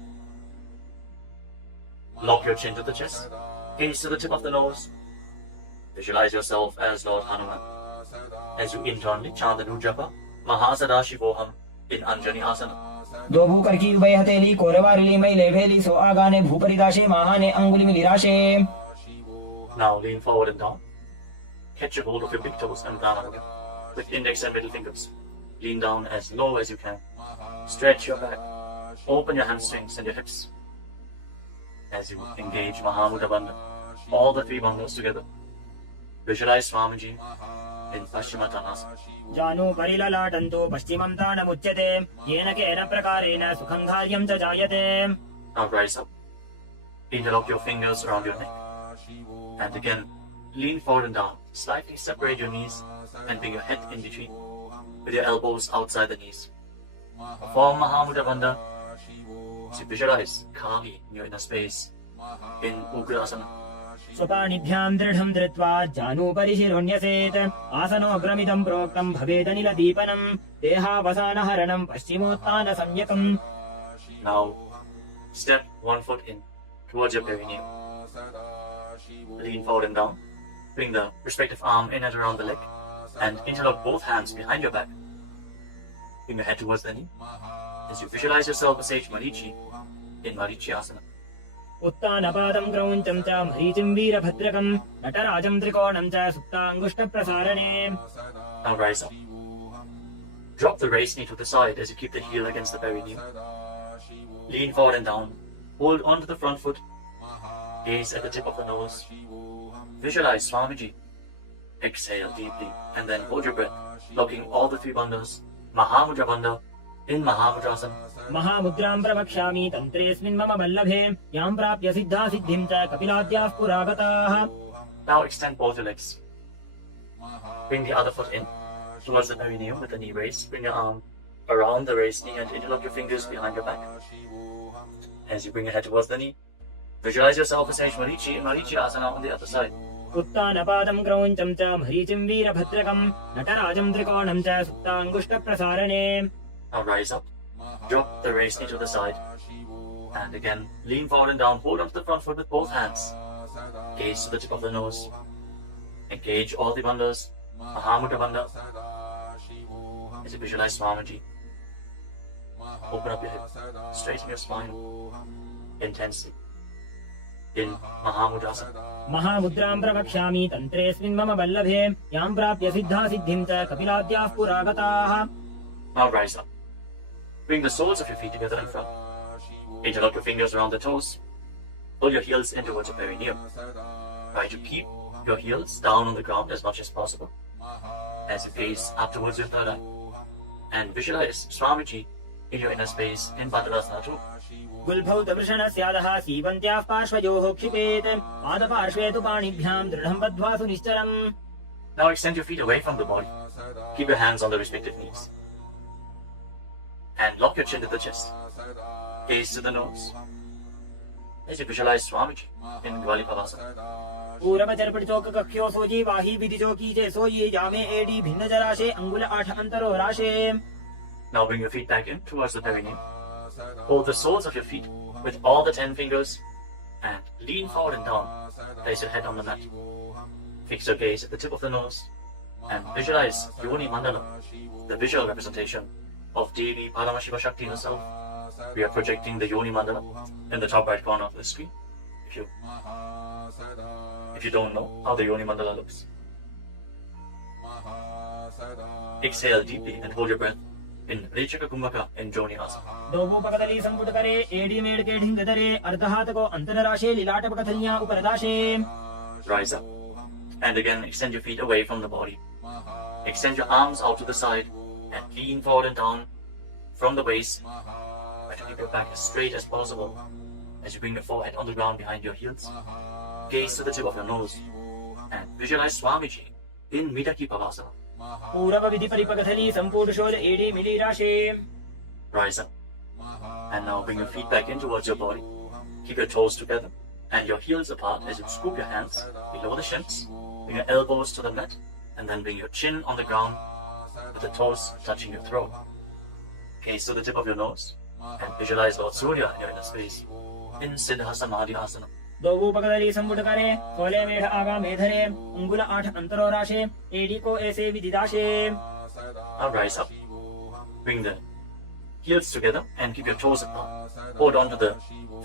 Lock your chin to the chest. Gaze to the tip of the nose. Visualize yourself as Lord Hanuman. As you internally chant the new japa, Mahasada Shivoham in Anjani Asana. दो भूकर की उभय हथेली कोरवारिली मैले भेली सो आगाने भूपरिदाशे महाने अंगुली मिलिराशे. Now lean forward and down. Catch a hold of your big toes and down again with index and middle fingers. Lean down as low as you can. Stretch your back. Open your hamstrings and your hips. As you engage Mahamudra Bandha, all the three bandhas together. Visualize Swamiji in Paschimottanasana. जानु परिललाटन्तो पश्चिमं ताडमुच्यते येन केन प्रकारेण सुखं कार्यं च जायते. Now rise up. Interlock your fingers around your neck. And again, lean forward and down. Slightly separate your knees and bring your head in between with your elbows outside the knees. Form Mahamudra Bandha. So visualize Kali in your inner space in Ugrasana. स्वपाणिभ्यां दृढं धृत्वा जानुपरि शिरोन्यसेत् आसनोऽग्रमिदं प्रोक्तं भवेदनिलदीपनं देहावसानहरणं पश्चिमोत्तानसंज्ञकम्. Now step one foot in towards your perineum. Lean forward and down. Bring the respective arm in and around the leg and interlock both hands behind your back. Bring your head towards the knee as you visualize yourself as sage Marichi in Marichi Asana. उत्तानपादं क्रौञ्चं च मरीचिं वीरभद्रकं नटराजं त्रिकोणं च सुप्ताङ्गुष्ठप्रसारणे. Now rise up. Drop the raised knee to the side as you keep the heel against the perineum. Lean forward and down. Hold onto the front foot. Gaze at the tip of the nose. Visualize Swamiji. Exhale deeply and then hold your breath, locking all the three bandhas. Mahamudra Bandha in Mahamudrasana. महामुद्रां प्रवक्ष्यामि तन्त्रेऽस्मिन् मम वल्लभे यां प्राप्य सिद्धा सिद्धिं च कपिलाद्याः पुरागताः. Now extend both your legs. Bring the other foot in towards the perineum with the knee raised. Bring your arm around the raised knee and interlock your fingers behind your back. As you bring your head towards the knee, visualize yourself as sage Marichi in Marichi Asana on the other side. उत्तानपादं क्रौञ्चं च मरीचिं वीरभद्रकं नटराजं त्रिकोणं च सुप्ताङ्गुष्ठप्रसारणे. Now rise up. Drop the raised knee to the side. And again, lean forward and down. Hold onto the front foot with both hands. Gaze to the tip of the nose. Engage all the bandhas. Mahamudra Bandha. As you visualize Swamiji. Open up your hip. Straighten your spine. Intensely. In Mahamudrasana. महामुद्रां प्रवक्ष्यामि तन्त्रेऽस्मिन् मम वल्लभे यां प्राप्य सिद्धा सिद्धिं च कपिलाद्याः पुरागताः. Now rise up. Bring the soles of your feet together in front. Interlock your fingers around the toes. Pull your heels in towards your perineum. Try to keep your heels down on the ground as much as possible. As you gaze up towards your third eye. And visualize Swamiji in your inner space in Bhadrasana too. गुल्भौतवृषणस्यादः सीवन्त्याः पार्श्वयोः क्षिपेत् पादपार्श्वे तु पाणिभ्यां दृढं बद्ध्वा सुनिश्चरम्. Now extend your feet away from the body. Keep your hands on the respective knees. And lock your chin to the chest. Gaze to the nose. As you visualize Swamiji in Gvalipavasana. पूरवचर्पटिचोककक्ष्यो sooji वाही विधिचोकीचे सोयी जामे AD भिन्न जराशे अंगुल 8 अंतरो राशे. Now bring your feet back in towards the perineum. Hold the soles of your feet with all the 10 fingers and lean forward and down. Place your head on the mat. Fix your gaze at the tip of the nose and visualize Yoni Mandala, the visual representation of Devi Paramashiva Shakti herself. We are projecting the Yoni Mandala in the top right corner of the screen. If you don't know how the Yoni Mandala looks, exhale deeply and hold your breath in Rechaka Kumbhaka in Joni Asana. दोभूपकदली संपुट करे AD made के ढिंग दरे अर्धहात को अंतरराशे लिलाट पकथलियां उपरदाशे. Rise up and again extend your feet away from the body. Extend your arms out to the side and lean forward and down from the waist. Try to keep your back as straight as possible as you bring your forehead on the ground behind your heels. Gaze to the tip of your nose and visualize Swamiji in Midaki Pavasana. पूरव विधि परिपकथली संपूर्ण शोध एडी मिली राशे. Rise up and now bring your feet back in towards your body. Keep your toes together and your heels apart as you scoop your hands below the shins. Bring your elbows to the mat and then bring your chin on the ground with the toes touching your throat. Gaze to the tip of your nose and visualize Lord Surya in your inner space in Siddha Samadhi Asana. दोभूपकदली संपुट करे कोले मेढ़ आगा मेधरे अंगुल 8 अंतरो राशे AD को ऐसे विदिदाशे. Now rise up. Bring the heels together and keep your toes apart. Hold on to the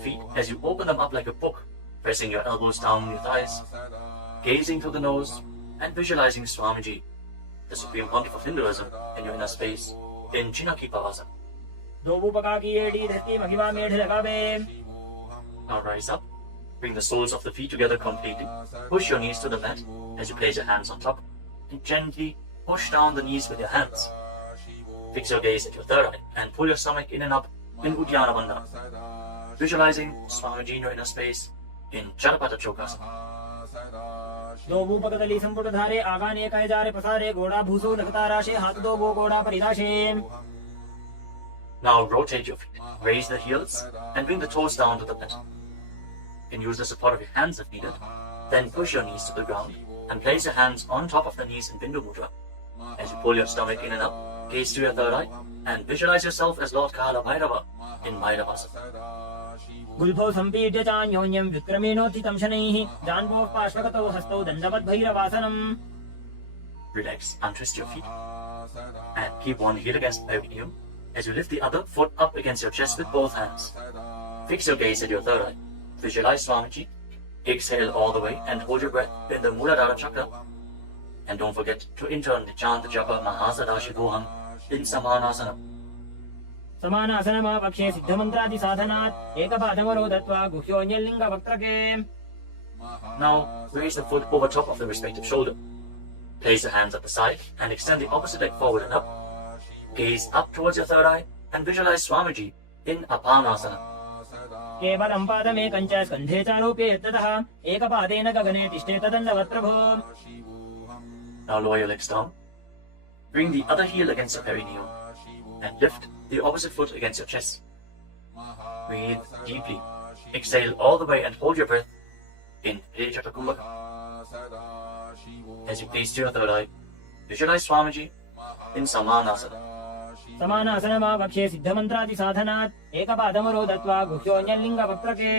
feet as you open them up like a book, pressing your elbows down on your thighs, gazing through the nose and visualizing Swamiji, the Supreme Pontiff of Hinduism, in your inner space in Chinaki Pavasana. दोभूपका की एडी धरती महिमा मेढ़ लगावे. Now rise up. Bring the soles of the feet together completely. Push your knees to the mat as you place your hands on top. And gently push down the knees with your hands. Fix your gaze at your third eye and pull your stomach in and up in Uddiyana Bandhana. Visualizing Swamiji in your inner space in Charapata Chokasana. दोभूपकदली संपुट धारे आगा ने कहे जारे पसारे घोड़ा भूसो लगता राशे हाथ दो वो घोड़ा परिदाशे. Now rotate your feet. Raise the heels and bring the toes down to the mat. You can use the support of your hands if needed. Then push your knees to the ground and place your hands on top of the knees in Bindu Mudra. As you pull your stomach in and up, gaze to your third eye and visualize yourself as Lord Kala Bhairava in Bhairavasana. गुल्फो संपीड्य चान्योन्यं विक्रमेणोत्थितं शनैः जान्वोः पार्श्वगतौ हस्तौ दण्डवद् भैरवासनम्. Relax, untwist your feet and keep one heel against the perineum as you lift the other foot up against your chest with both hands. Fix your gaze at your third eye. Visualize Swamiji. Exhale all the way and hold your breath in the Muladhara Chakra. And don't forget to internally chant the japa Mahasadashi in Samanasana. समानासनमापक्षे सिद्धमन्त्रादि साधनात् एकपादमरो दत्वा गुह्योऽन्यलिङ्ग वक्त्रके. Now raise the foot over top of the respective shoulder. Place your hands at the side and extend the opposite leg forward and up. Gaze up towards your third eye and visualize Swamiji in Apanasana. केवलं पादमेकं च स्कन्धे चारोप्य यत्ततः एकपादेन गगने तिष्ठे तदण्डवत् प्रभो. Now lower your legs down. Bring the other heel against the perineum and lift the opposite foot against your chest. Breathe deeply. Exhale all the way and hold your breath in Rechaka Kumbhaka. As you place your third eye, visualize Swamiji in Samanasana. समानासनमापक्षे सिद्धमन्त्रादि साधनात् एकपादमरो दत्वा गुह्योऽन्यलिङ्ग वक्त्रके.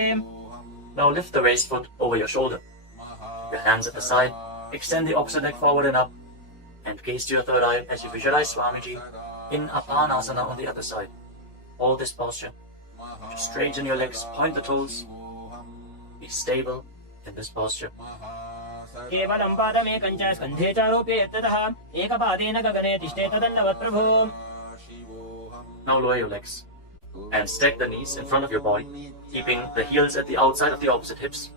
Now lift the raised foot over your shoulder. Your hands at the side. Extend the opposite leg forward and up. And gaze to your third eye as you visualize Swamiji in Apanasana on the other side. Hold this posture. Just straighten your legs, point the toes. Be stable in this posture. केवलं पादमेकं च स्कन्धे चारोप्य यत्ततः एकपादेन गगने तिष्ठे तदण्डवत् प्रभो. Now lower your legs and stack the knees in front of your body, keeping the heels at the outside of the opposite hips.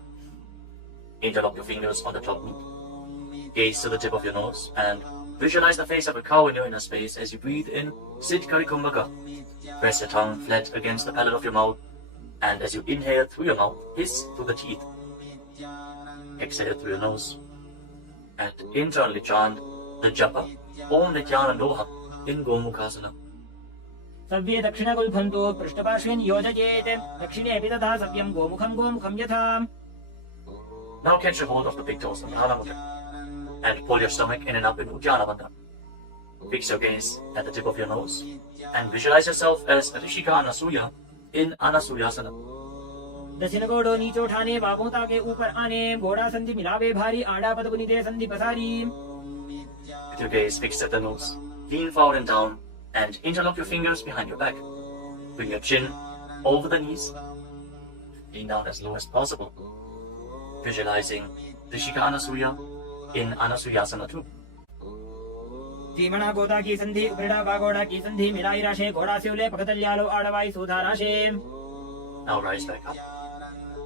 Interlock your fingers on the top knee. Gaze to the tip of your nose and visualize the face of a cow in your inner space as you breathe in Siddhkari Kumbhaka. Press your tongue flat against the palate of your mouth, and as you inhale through your mouth, hiss through the teeth. Exhale through your nose and internally chant the japa Om Nithyananda Yoga in Gomukhasana. सव्ये दक्षिणगुल्फन्तो पृष्ठपार्श्वेन योजयेत् दक्षिणे अपि तथा सव्यं गोमुखं यथा. Now catch a hold of the big toes of Prana Mudra and pull your stomach in and up in Uddiyana Bandhana. Fix your gaze at the tip of your nose and visualize yourself as Rishika Anasuya in Anasuyasana. दक्षिण घोड़ो नीचे उठाने, बाहों ताके ऊपर आने, घोड़ा संधि मिलावे भारी, आड़ा पद पुनीते संधि पसारी. With your gaze fixed at the nose, lean forward and down, and interlock your fingers behind your back. Bring your chin over the knees. Lean down as low as possible. Visualizing Rishika Anasuya in Anasuyasana 2. जीवना गोदा की संधि, उपरिड़ा बागोड़ा की संधि, मिलाई राशे, घोड़ा से उले, पकतल्यालो आड़वाई सूधा राशे. Now rise back up.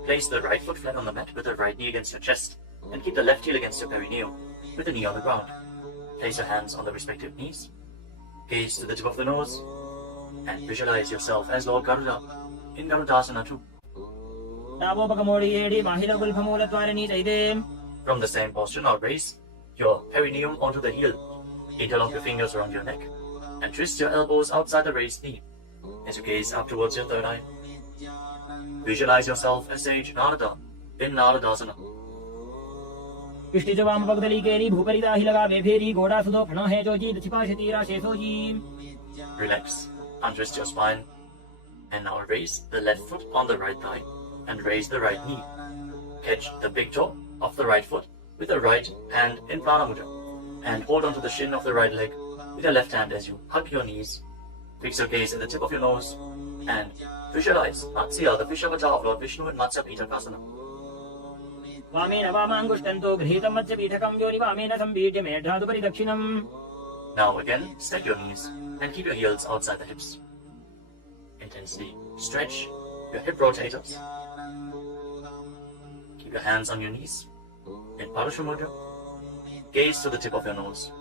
Place the right foot flat on the mat with the right knee against your chest, and keep the left heel against your perineum, with the knee on the ground. Place your hands on the respective knees. Gaze to the tip of the nose, and visualize yourself as Lord Garuda in Garudasana 2. डाबो पकमोड़ी एड़ी, माहिला गुल्फमूल द्वारणी चैदे. From the same posture, now raise your perineum onto the heel. Interlock your fingers around your neck, and twist your elbows outside the raised knee as you gaze up towards your third eye. Visualize yourself as Sage Narada in Naradasana. इष्टि जवाम पगदली केरी, भूपरी दाही लगा बेफेरी, घोड़ा सुधो फणो है जो जी, छिपाशती राशे sooji. Relax, untwist your spine, and now raise the left foot on the right thigh, and raise the right knee. Catch the big toe of the right foot with the right hand in Prana Mudra, and hold onto the shin of the right leg with your left hand as you hug your knees. Fix your gaze at the tip of your nose, and visualize Matsya, the fish avatar of Lord Vishnu in Matsya Pitakasana. वामेन वामाङ्गुष्टन्तो गृहीतं मत्स्य पीठकं योनि वामेन संबीड्य मेढ्रादुपरि दक्षिणम्. Now again, stack your knees and keep your heels outside the hips. Intensely stretch your hip rotators. Keep your hands on your knees in Parashamudra. Gaze to the tip of your nose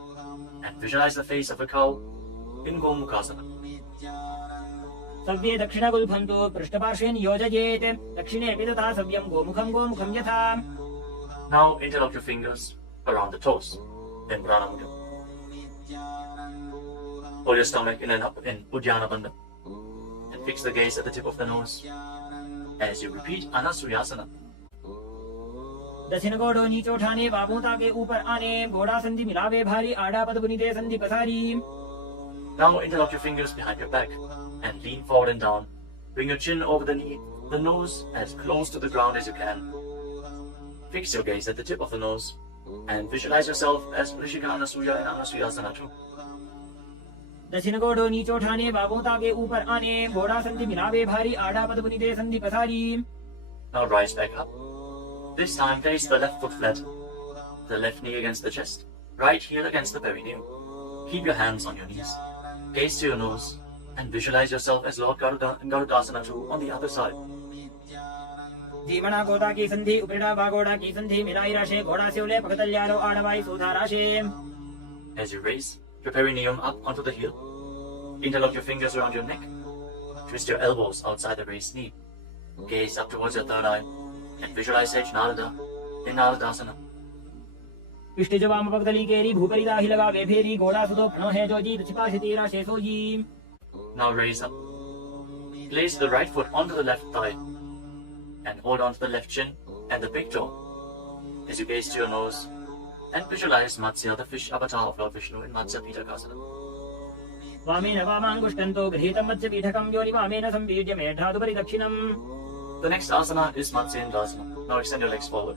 and visualize the face of a cow in Gomukhasana. सव्ये दक्षिणगुल्फन्तो पृष्ठपार्श्वे नियोजयेत्. दक्षिणे अपि तथा सव्यं गोमुखं गोमुखं यथा. Now interlock your fingers around the toes in Pranamudra. Hold your stomach in Uddiyana Bandha and fix the gaze at the tip of the nose as you repeat Anasuyasana. दक्षिण घोड़ो नीचे उठाने, बाहों ताके ऊपर आने, घोड़ा संधि मिलावे भारी, आड़ा पद पुनीते संधि पसारी. Now interlock your fingers behind your back and lean forward and down. Bring your chin over the knee, the nose as close to the ground as you can. Fix your gaze at the tip of the nose and visualize yourself as Rishika Anasuya in Anasuyasana 2. दक्षिण घोड़ो नीचे उठाने, बाहों ताके ऊपर आने, घोड़ा संधि मिलावे भारी, आड़ा पद पुनीते संधि पसारी. Now rise back up. This time place the left foot flat, the left knee against the chest, right heel against the perineum. Keep your hands on your knees. Gaze to your nose and visualize yourself as Lord Garuda in Garudasana 2 on the other side. जीवना गोदा की संधि, उपरिड़ा बागोड़ा की संधि, मिलाई राशे, घोड़ा से उले, पकतल्यालो आड़वाई सूधा राशे. As you raise your perineum up onto the heel, interlock your fingers around your neck, twist your elbows outside the raised knee, gaze up towards your third eye, and visualize Sage Narada in Naradasana. इष्टि जवाम पगदली केरी, भूपरी दाही लगा बेफेरी, घोड़ा सुधो फणो है जो जी, छिपाशती राशे sooji. Now raise up. Place the right foot onto the left thigh and hold on to the left shin and the big toe as you gaze to your nose and visualize Matsya, the fish avatar of Lord Vishnu in Matsya Pitakasana. वामेन वामाङ्गुष्टन्तो गृहीतं मत्स्य पीठकं योनि वामेन संबीड्य मेढ्रादुपरि दक्षिणम्. The next asana is Matsyendasana. Now extend your legs forward.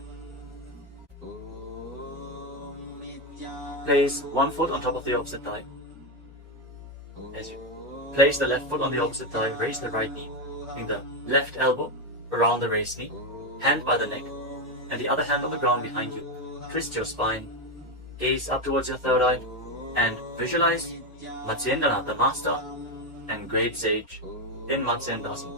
Place one foot on top of the opposite thigh. As you place the left foot on the opposite thigh, raise the right knee. Bring the left elbow around the raised knee, hand by the neck, and the other hand on the ground behind you. Twist your spine, gaze up towards your third eye, and visualize Matsyendana, the master and great sage, in Matsyendasana.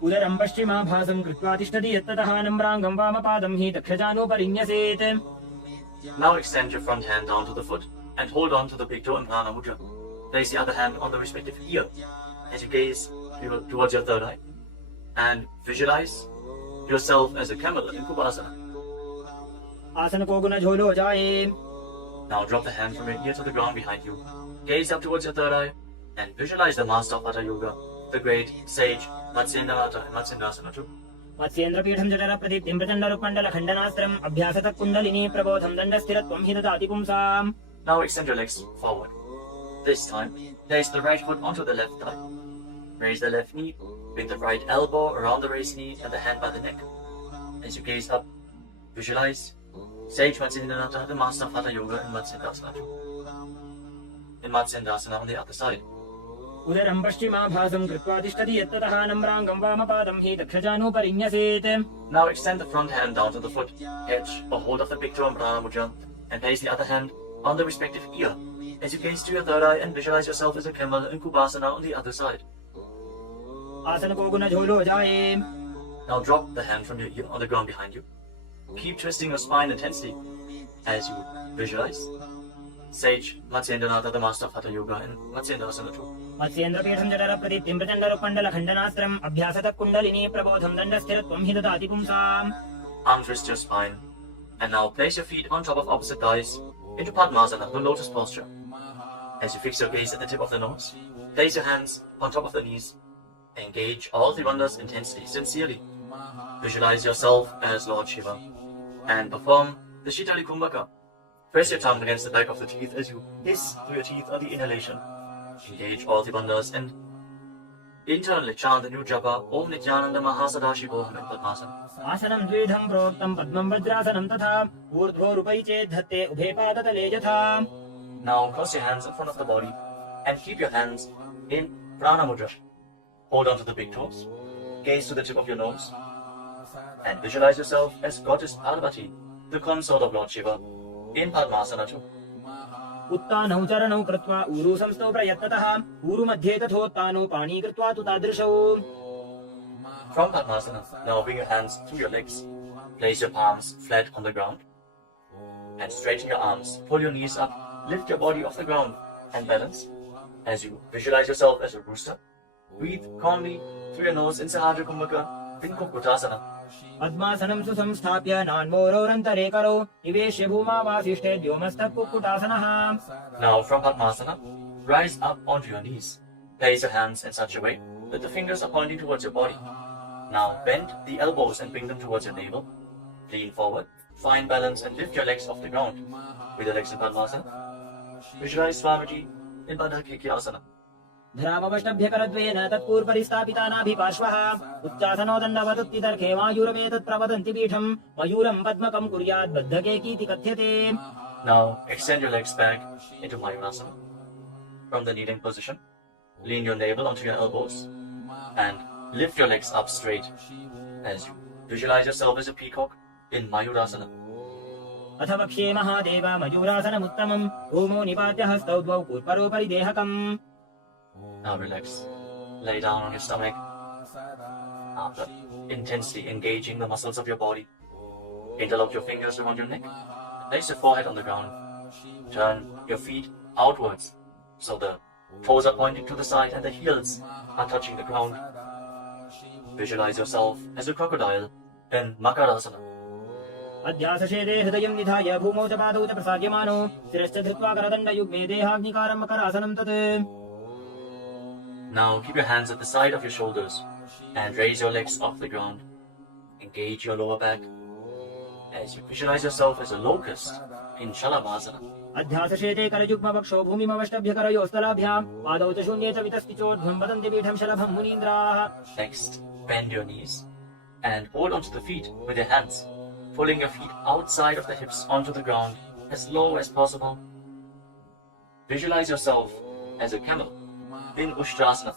उदरं पश्चिमाभासं कृत्वा तिष्ठति यत्ततः नम्राङ्गं वामपादं हि दक्षजानोपरिन्यसेत्. Now extend your front hand down to the foot and hold on to the big toe in Prana Mudra. Place the other hand on the respective ear as you gaze towards your third eye and visualize yourself as a camel in Kupasana. आसन को गुण झोलो जाए. Now drop the hand from your ear to the ground behind you. Gaze up towards your third eye and visualize the master of Hatha Yoga, the great sage Matsyendana in Matsyendasana 2. Matsyendra पीठं जठर प्रदीप्तिं प्रचण्ड रुक्मण्डल खण्डनास्त्रम् अभ्यासतः कुण्डलिनी प्रबोधं दण्डस्थिरत्वं हि ददाति पुंसाम्. Now extend your legs forward. This time, place the right foot onto the left thigh. Raise the left knee, Bring the right elbow around the raised knee and the hand by the neck. As you gaze up, visualize Sage Nithyananda, the master of Hatha Yoga in Matsyendasana. In Matsyendasana on the other side. उदरं पश्चिमाभासं कृत्वा तिष्ठति यत्ततः नम्राङ्गं वामपादं हि दक्षजानुपरिन्यसेत्. Now extend the front hand down to the foot, catch a hold of the big toe and Prana Mudra, and place the other hand on the respective ear. As you gaze to your third eye and visualize yourself as a camel in Kubasana on the other side. आसन को गुण झोलो जाए. Now drop the hand from your ear on the ground behind you. Keep twisting your spine intensely as you visualize Sage Nithyananda, the master of Hatha Yoga in Matsyendasana 2. मत्स्येन्द्रपीठं जठर प्रदीप्तिं प्रचण्डरुपण्डलखण्डनास्त्रम् अभ्यासतः kundalini प्रबोधं दण्डस्थिरत्वं हि ददाति पुंसाम्. Untwist your spine and now place your feet on top of opposite thighs into Padmasana, the lotus posture. As you fix your gaze at the tip of the nose, place your hands on top of the knees. Engage all the wonders intensely, sincerely. Visualize yourself as Lord Shiva and perform the Shitali Kumbhaka. Press your tongue against the back of the teeth as you hiss through your teeth on the inhalation. Engage all the bandhas and internally chant the new japa Om Nithyananda Mahasadaशिवोऽहम् in Padmasana. आसनं द्विधं प्रोक्तं पद्मं वज्रासनं तथा ऊर्ध्वोरुपै चेत् धत्ते उभे पादतले यथा. Now cross your hands in front of the body and keep your hands in Prana Mudra. Hold on to the big toes. Gaze to the tip of your nose and visualize yourself as Goddess Parvati, the consort of Lord Shiva, in Padmasana 2. उत्तानौ चरणौ कृत्वा ऊरु संस्थौ प्रयत्नतः ऊरु मध्ये तथोत्तानौ पाणी कृत्वा तु तादृशौ. From Padmasana, now bring your hands through your legs. Place your palms flat on the ground and straighten your arms. Pull your knees up. Lift your body off the ground and balance. As you visualize yourself as a rooster, breathe calmly through your nose in Sahaja Kumbhaka in Kukutasana. पद्मासनं सुसंस्थाप्य नान्मोरोरन्तरे करौ निवेश्य भूमावासिष्ठे द्योमस्तः कुक्कुटासनः. Now from Padmasana, rise up onto your knees. Place your hands in such a way that the fingers are pointing towards your body. Now bend the elbows and bring them towards your navel. Lean forward, find balance and lift your legs off the ground. With your legs in Padmasana, visualize Swamiji in Asana. धरामवष्टभ्यकरद्वेन तत्पूर्वरिस्थापितानाभिपार्श्वः उच्चासनो दण्डवदुत्तितर्खे मायूरमेतत् प्रवदन्ति पीठं मयूरं पद्मकं कुर्यात् बद्धकेकीति कथ्यते. Now extend your legs back into Mayurasana. From the kneeling position, lean your navel onto your elbows and lift your legs up straight as you visualize yourself as a peacock in Mayurasana. अथ वक्ष्ये महादेव मयूरासनमुत्तमम् ओमो निपात्य हस्तौ द्वौ पूर्वरोपरि देहकम्. Now relax. Lay down on your stomach. After intensely engaging the muscles of your body, interlock your fingers around your neck. Place your forehead on the ground. Turn your feet outwards so the toes are pointing to the side and the heels are touching the ground. Visualize yourself as a crocodile in Makarasana. अध्यासशेदे हृदयं निधाय भूमौ च पादौ च प्रसार्यमानो शिरश्च धृत्वा करदण्डयुग्मे देहाग्निकारं मकरासनं तत्. Now keep your hands at the side of your shoulders and raise your legs off the ground. Engage your lower back as you visualize yourself as a locust in Shalabhasana. अध्यासशेते करयुग्मवक्षो भूमिमवष्टभ्यकरयोस्तलाभ्यां पादौ च शून्ये च वितस्तिचोर्ध्वं वदन्ति पीठं शलभं मुनीन्द्राः. Next, bend your knees and hold onto the feet with your hands, pulling your feet outside of the hips onto the ground as low as possible. Visualize yourself as a camel in Ushtrasana.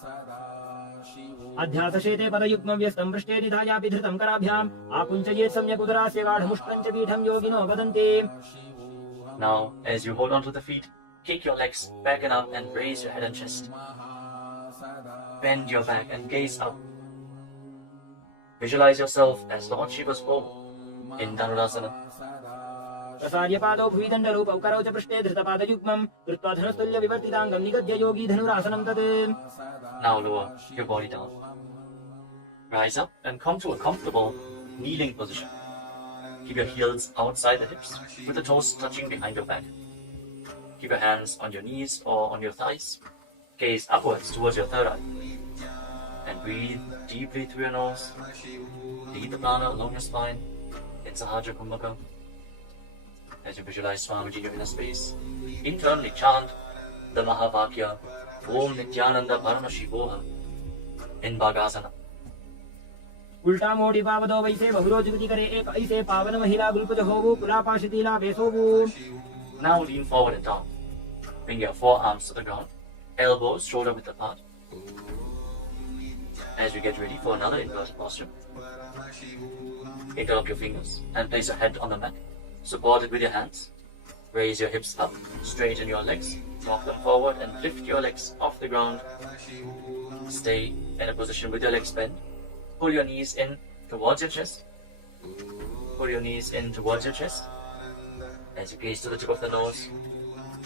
अध्यासशेते पदयुग्मं व्यस्तं पृष्ठे निधायापि धृतं कराभ्याम् आकुञ्चयेत् सम्यक् उदरास्य गाढमुष्टं च पीठं योगिनो वदन्ति. Now, as you hold onto the feet, kick your legs back and up and raise your head and chest. Bend your back and gaze up. Visualize yourself as Lord Shiva's bow in Dhanurasana. प्रसार्य पादौ भुवि दण्डरूपौ करौ च पृष्ठे धृतपादयुग्मं कृत्वा धनुस्तुल्य विवर्तिताङ्गं निगद्य योगी धनुरासनं तत्. Now lower your body down. Rise up and come to a comfortable kneeling position. Keep your heels outside the hips with the toes touching behind your back. Keep your hands on your knees or on your thighs. Gaze upwards towards your third eye. And breathe deeply through your nose. Lead the prana along your spine in Sahaja Kumbhaka. As you visualize Swamiji in a space, internally chant the Mahavakya Om Nithyananda Paramashivam in Bhagasana. उल्टा मोटी पावदो वैसे बहुरो जुगति करे एक ऐसे पावन महिला गुलपज होवु कुलापाशितीला बेसोवु. Now lean forward and down. Bring your forearms to the ground, elbows shoulder width apart. As you get ready for another inverted posture, interlock your fingers and place your head on the mat. Support it with your hands. Raise your hips up, straighten your legs, walk them forward and lift your legs off the ground. Stay in a position with your legs bent. Pull your knees in towards your chest. Pull your knees in towards your chest. As you gaze to the tip of the nose,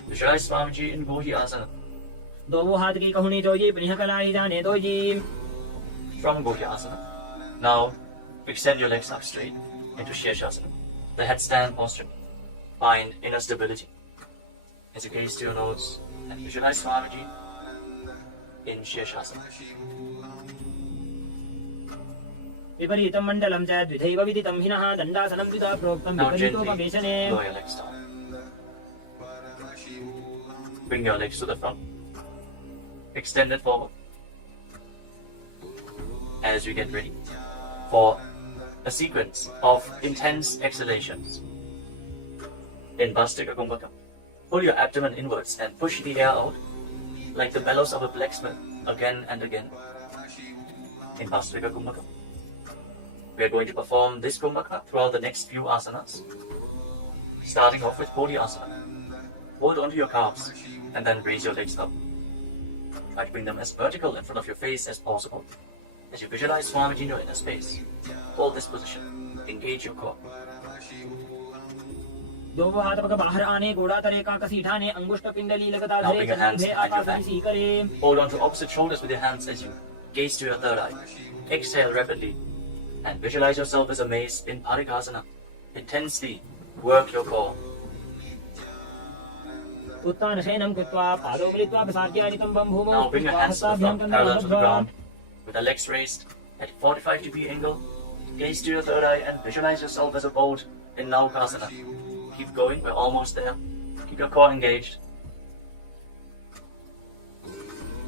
visualize Swamiji in Gohi Asana. दोवो हाथ की कहुनी जोजी पुनः कलाई जाने दो जी. From Gohi Asana, now extend your legs up straight into Shirshasana, the headstand posture. Find inner stability. As you gaze to your nose and visualize Swamiji in Shirshasana. विपरीतं मण्डलं च द्विधैव विदितं हिनः दण्डासनं द्विधा प्रोक्तं Now gently विपरीतोपवेशने. lower your legs down. Bring your legs to the front. Extend it forward. As you get ready for a sequence of intense exhalations. In Bhastika Kumbhaka, pull your abdomen inwards and push the air out like the bellows of a blacksmith again and again. In Bhastika Kumbhaka, we are going to perform this Kumbhaka throughout the next few asanas. Starting off with Bodhi Asana. Hold onto your calves and then raise your legs up. Try to bring them as vertical in front of your face as possible. As you visualize Swamiji in your inner space, hold this position. Engage your core. दोवो हाथ पग बाहर आने गोड़ा तले का कसी ठाने अंगुष्ठ पिंडली लगता Now धरे bring your hands Chandra behind your Akash back. ऋषि करे. Hold on to opposite shoulders with your hands as you gaze to your third eye. Exhale rapidly and visualize yourself as a mace in Parikasana. Intensely work your core. उत्तान शयनं कृत्वा पादौ मिलित्वा प्रसाद्यानितं भूमौ. Now bring your hands to the front, parallel to the ground, with the legs raised at 45-degree angle. Gaze to your third eye and visualize yourself as a boat in Naukasana. Keep going, we're almost there. Keep your core engaged.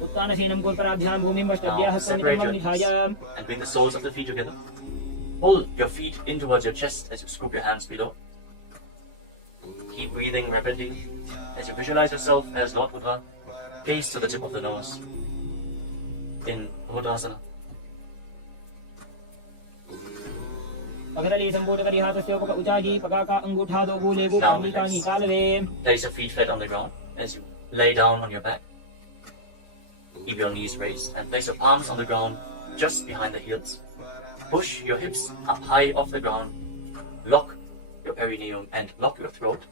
उत्तान शयनं कुल्पराभ्यां भूमिं वष्टभ्यः Now separate your निधाय. knees and bring the soles of the feet together. Pull your feet in towards your chest as you scoop your hands below. Keep breathing rapidly as you visualize yourself as Lord Buddha. Gaze to the tip of the nose in Buddhasana. पगडली संपूर्ण करी हाथस्य उपक उचाजी पगाका अंगूठा दो गूले गो कामी कानी कालवे. Place your feet flat on the ground as you lay down on your back. Keep your knees raised and place your palms on the ground just behind the heels. Push your hips up high off the ground. Lock your perineum and lock your throat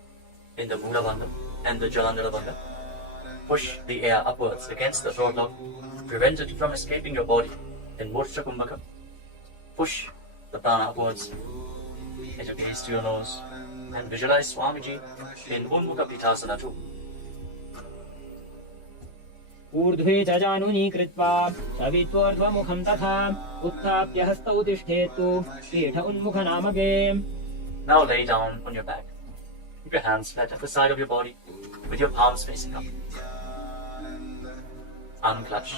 in the Mula Bandha and the Jalandhara Bandha. Push the air upwards against the throat lock. Prevent it from escaping your body in Murcha Kumbhaka. Push the prana upwards as you gaze to your nose and visualize Swamiji in Unmukha Pitasana too. ऊर्ध्वे च जानुनी कृत्वा सवित्वोर्ध्वमुखं तथा उत्थाप्य हस्तौ तिष्ठेतु पीठ उन्मुख नामके. Now lay down on your back. Keep your hands flat at the side of your body with your palms facing up. Unclutch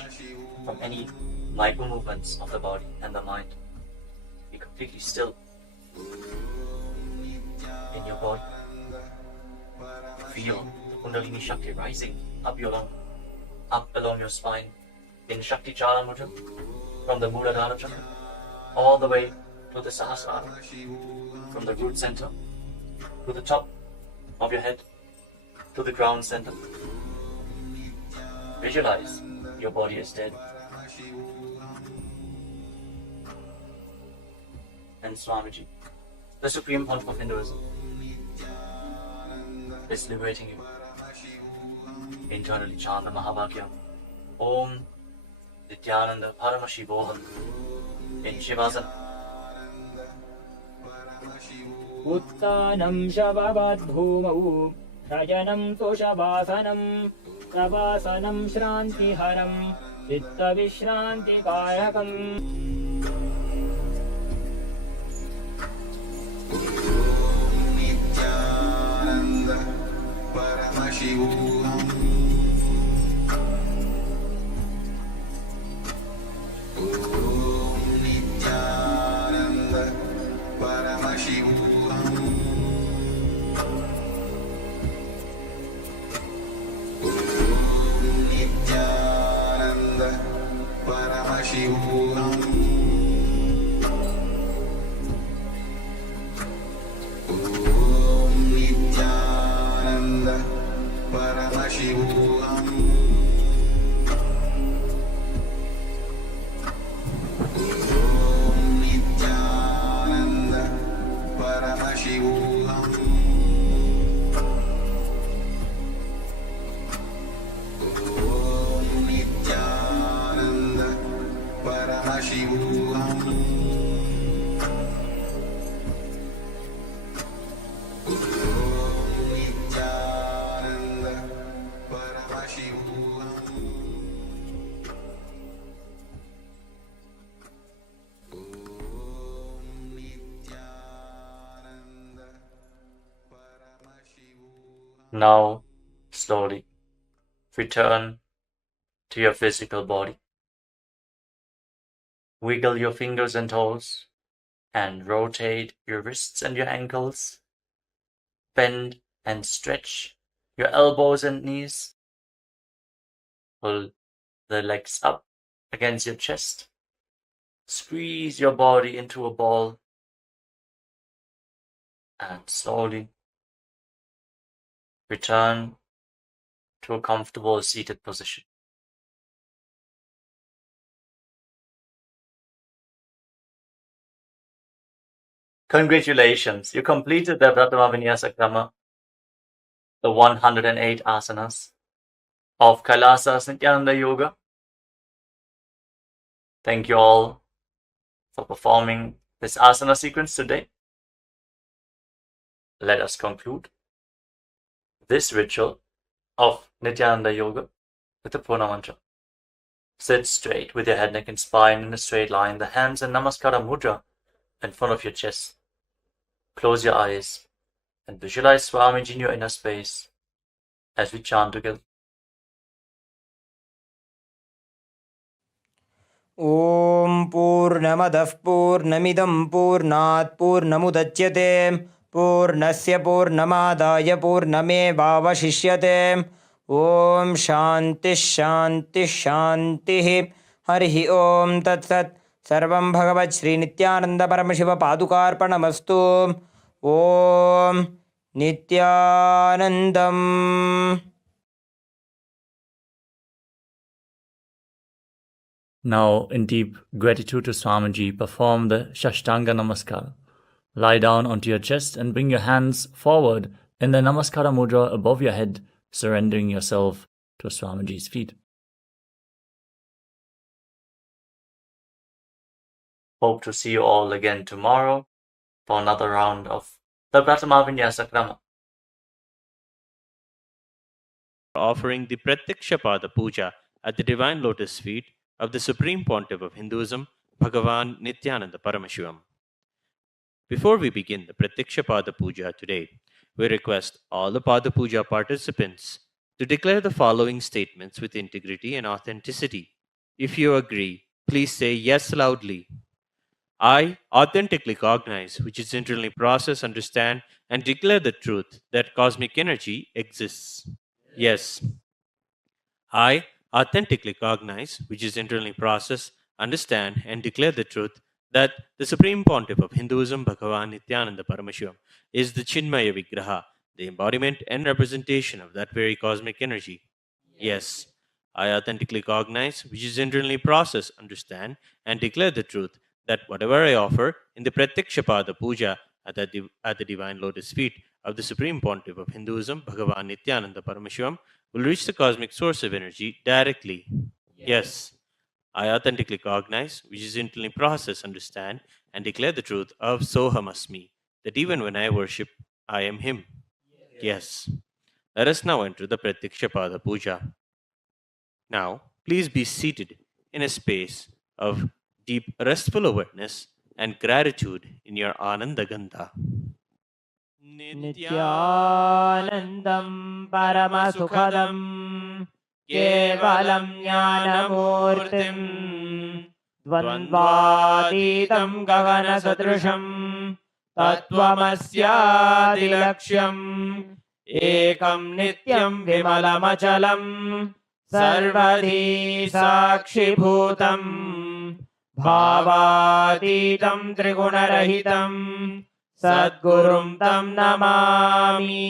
from any micro movements of the body and the mind. Be completely still in your body. Feel the Kundalini Shakti rising up along your spine in Shakti Chala Mudra from the Muladhara Chakra all the way to the Sahasrara, from the root center to the top of your head to the ground center. Visualize your body is dead. And Swamiji, the Supreme Pontiff of Hinduism, is liberating you. Internally chant the Mahavakya. Om Nithyananda Paramashivam in Shivasana. उत्तानं शववद्भूमौ शयनं तु शवासनं शवासनं श्रान्तिहरं चित्तविश्रान्तिकारकम्. Nithyananda Paramashivam. Om Nithyananda Paramashivam. Om Nithyananda Paramashivam. Om Nithyananda Paramashivam. Om Nithyananda Paramashivam. Om Nithyananda Paramashivam. Om Nithyananda Paramashivam. Now, slowly return to your physical body. Wiggle your fingers and toes and rotate your wrists and your ankles. Bend and stretch your elbows and knees. Pull the legs up against your chest. Squeeze your body into a ball. And slowly return to a comfortable seated position. Congratulations, you completed the Prathama Vinyasa Krama, the 108 asanas of KAILASA Nithyananda Yoga. Thank you all for performing this asana sequence today. Let us conclude this ritual of Nithyananda Yoga with the Purna mantra. Sit straight with your head, neck and spine in a straight line, the hands in Namaskara Mudra in front of your chest. Close your eyes and visualize Swamiji in your inner space as we chant together. ॐ पूर्णमदः पूर्णमिदं पूर्णात् पूर्णमुदच्यते पूर्णस्य पूर्णमादाय पूर्णमेवावशिष्यते ॐ शान्तिः शान्तिः शान्तिः हरिः ॐ तत्सत् सर्वं भगवत् श्रीनित्यानन्द परमशिव पादुकार्पणमस्तु ॐ नित्यानन्दम्. Now, in deep gratitude to Swamiji, perform the Shashtanga Namaskara. Lie down onto your chest and bring your hands forward in the Namaskara Mudra above your head, surrendering yourself to Swamiji's feet. Hope to see you all again tomorrow for another round of the Prathama Vinyasa Krama. Offering the Pratyakshapada Puja at the Divine Lotus Feet of the Supreme Pontiff of Hinduism, Bhagavan Nithyananda Paramashivам. Before we begin the Pratyakshapada Puja today, we request all the Pada Puja participants to declare the following statements with integrity and authenticity. If you agree, please say yes loudly. I authentically cognize, which is internally process, understand, and declare the truth that cosmic energy exists. Yes. I authentically cognize, which is internally process, understand, and declare the truth that the Supreme Pontiff of Hinduism, Bhagavan Nithyananda Paramashivam, is the Chinmaya Vigraha, the embodiment and representation of that very cosmic energy. Yes. I authentically cognize, which is internally process, understand, and declare the truth that whatever I offer in the Pratyakshapada Puja at the Divine Lotus Feet of the Supreme Pontiff of Hinduism, Bhagavan Nithyananda Paramashivam, will reach the cosmic source of energy directly. Yes. I authentically cognize, which is internally process, understand, and declare the truth of Sohamasmi, that even when I worship, I am Him. Yes. Let us now enter the Pratyakshapada Puja. Now, please be seated in a space of deep restful awareness and gratitude in your Ananda Gandha. Nithyanandam Paramasukhadam Kevalam Jnanamurtim Dvandvaditam Gagana Sadrisham Tattvamasyadilaksham Ekam Nityam Vimalamachalam Sarvadhi Sakshibhutam भावातीतं त्रिगुणरहितं सद्गुरुं तं नमामि।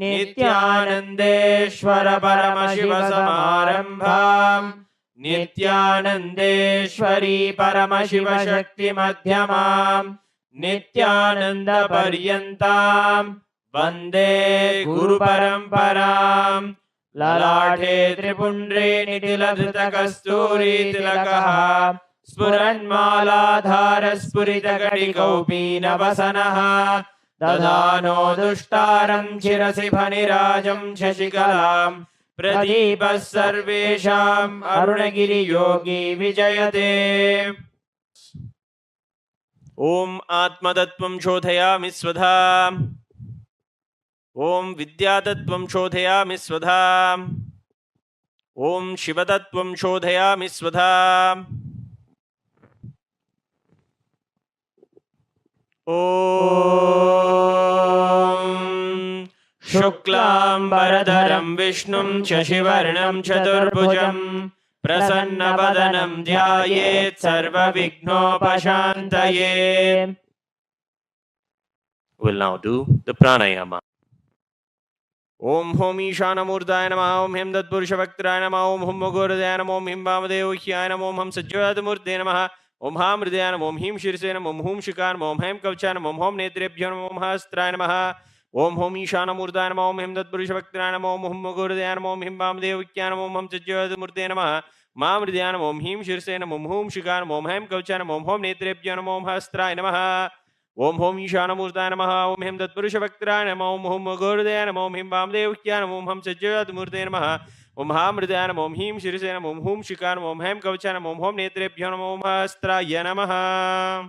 नित्यानन्देश्वर परमशिव समारम्भाम् नित्यानन्देश्वरी परमशिव शक्ति मध्यमाम् नित्यानन्द पर्यन्तां वन्दे गुरु परम्पराम्। ललाटे त्रिपुण्ड्रे निटिलधृतकस्तूरी तिलकः स्फुरन्मालाधार स्फुरितगणिकौपीनवसनः दधानो दुष्टारं शिरसि फणिराजं शशिकलां प्रदीपः सर्वेषाम् अरुणगिरियोगी विजयते। ॐ आत्मतत्त्वं शोधयामि स्वधा। ॐ विद्यातत्त्वं शोधयामि स्वधा। ॐ शिवतत्त्वं शोधयामि स्वधा। ॐ शुक्लाम्बरधरं विष्णुं शशिवर्णं चतुर्भुजं प्रसन्नवदनं ध्यायेत् सर्वविघ्नोपशान्तये। We'll now do the pranayama. Om Hom Ishanamurtaya Namah. Om Him Tatpurushavaktaraaya Namah. Om Hum Gurudaya Namah. Om Him Vamadevokhyaya Namah. Om Hum Sajjadamurtaya Namah. Om Ham Hridaya Namah. Om Him Shirsaya Namah. Om Hum Shikaya Namah. Om Hem Kavachaya Namah. Om Hom Netrebhyo Namah. Om Hastraya Namah. Om Hom Ishanamurtaya Namah. Om Him Tatpurushavaktaraaya Namah. Om Hum Gurudaya Namah. Om Him Vamadevokhyaya Namah. Om Hum Sajjadamurtaya Namah. Mam Hridaya Namah. Om Him Shirsaya Namah. Om Hum Shikaya Namah. Om Hem Kavachaya Namah. Om Hom Netrebhyo Namah. Om Hastraya Namah. Om Hom Ishanamurtaya Namah. Om Him Tatpurushavaktaraaya Namah. Om Hum Gurudaya Namah. Om Him Vamadevokhyaya Namah. Om Hum Sajjadamurtaya Namah. Om Ham Hridaya Namah. Om Him Shirsaya Namah. Om Hum Shikaya Namah. Om Hem Kavachaya Namah. Om Hom Netrebhyo Namah. Om Hastraya Namah.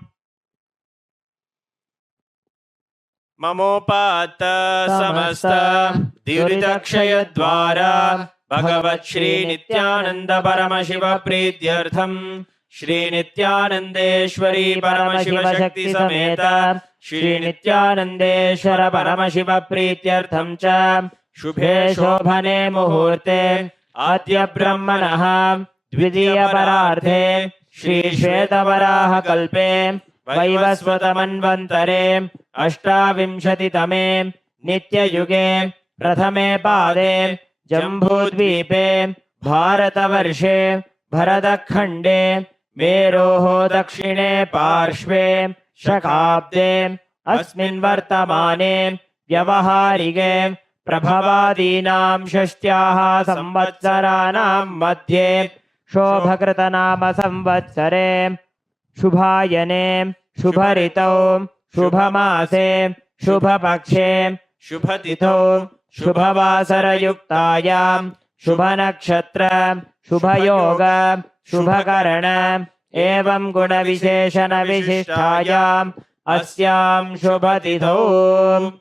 Mamopata samasta divitakshayadvara Bhagavat Shri Nithyananda Paramashiva Prityartham Shri Nithyanandeshwari Paramashiva Shakti Sameta Shri Nithyanandeshwara Paramashiva Prityartham cha Shubhe Shobhane Muhurte Adya Brahmanaha Dvidiya Pararthe Shri Shvetavaraha Kalpe Vaivasvatamanvantare Ashtavimshatitame Nityayuge Prathame Pade Jambudvipe Bharatavarše Bharatakhande Meroho Dakshine Parshve Shakabde Asmin Vartamane Vyavaharige Prabhavadinam Shashtyaha Samvatsaranam Madhye Shobhakritanama Samvatsare Shubhayane Shubharitau Shubhamase Shubhapakshe Shubhatithau Shubhavasarayuktayam Shubhanakshatra Shubhayoga Shubhakarana Evam Guna Visheshana Vishishtayam Asyam Shubhatithau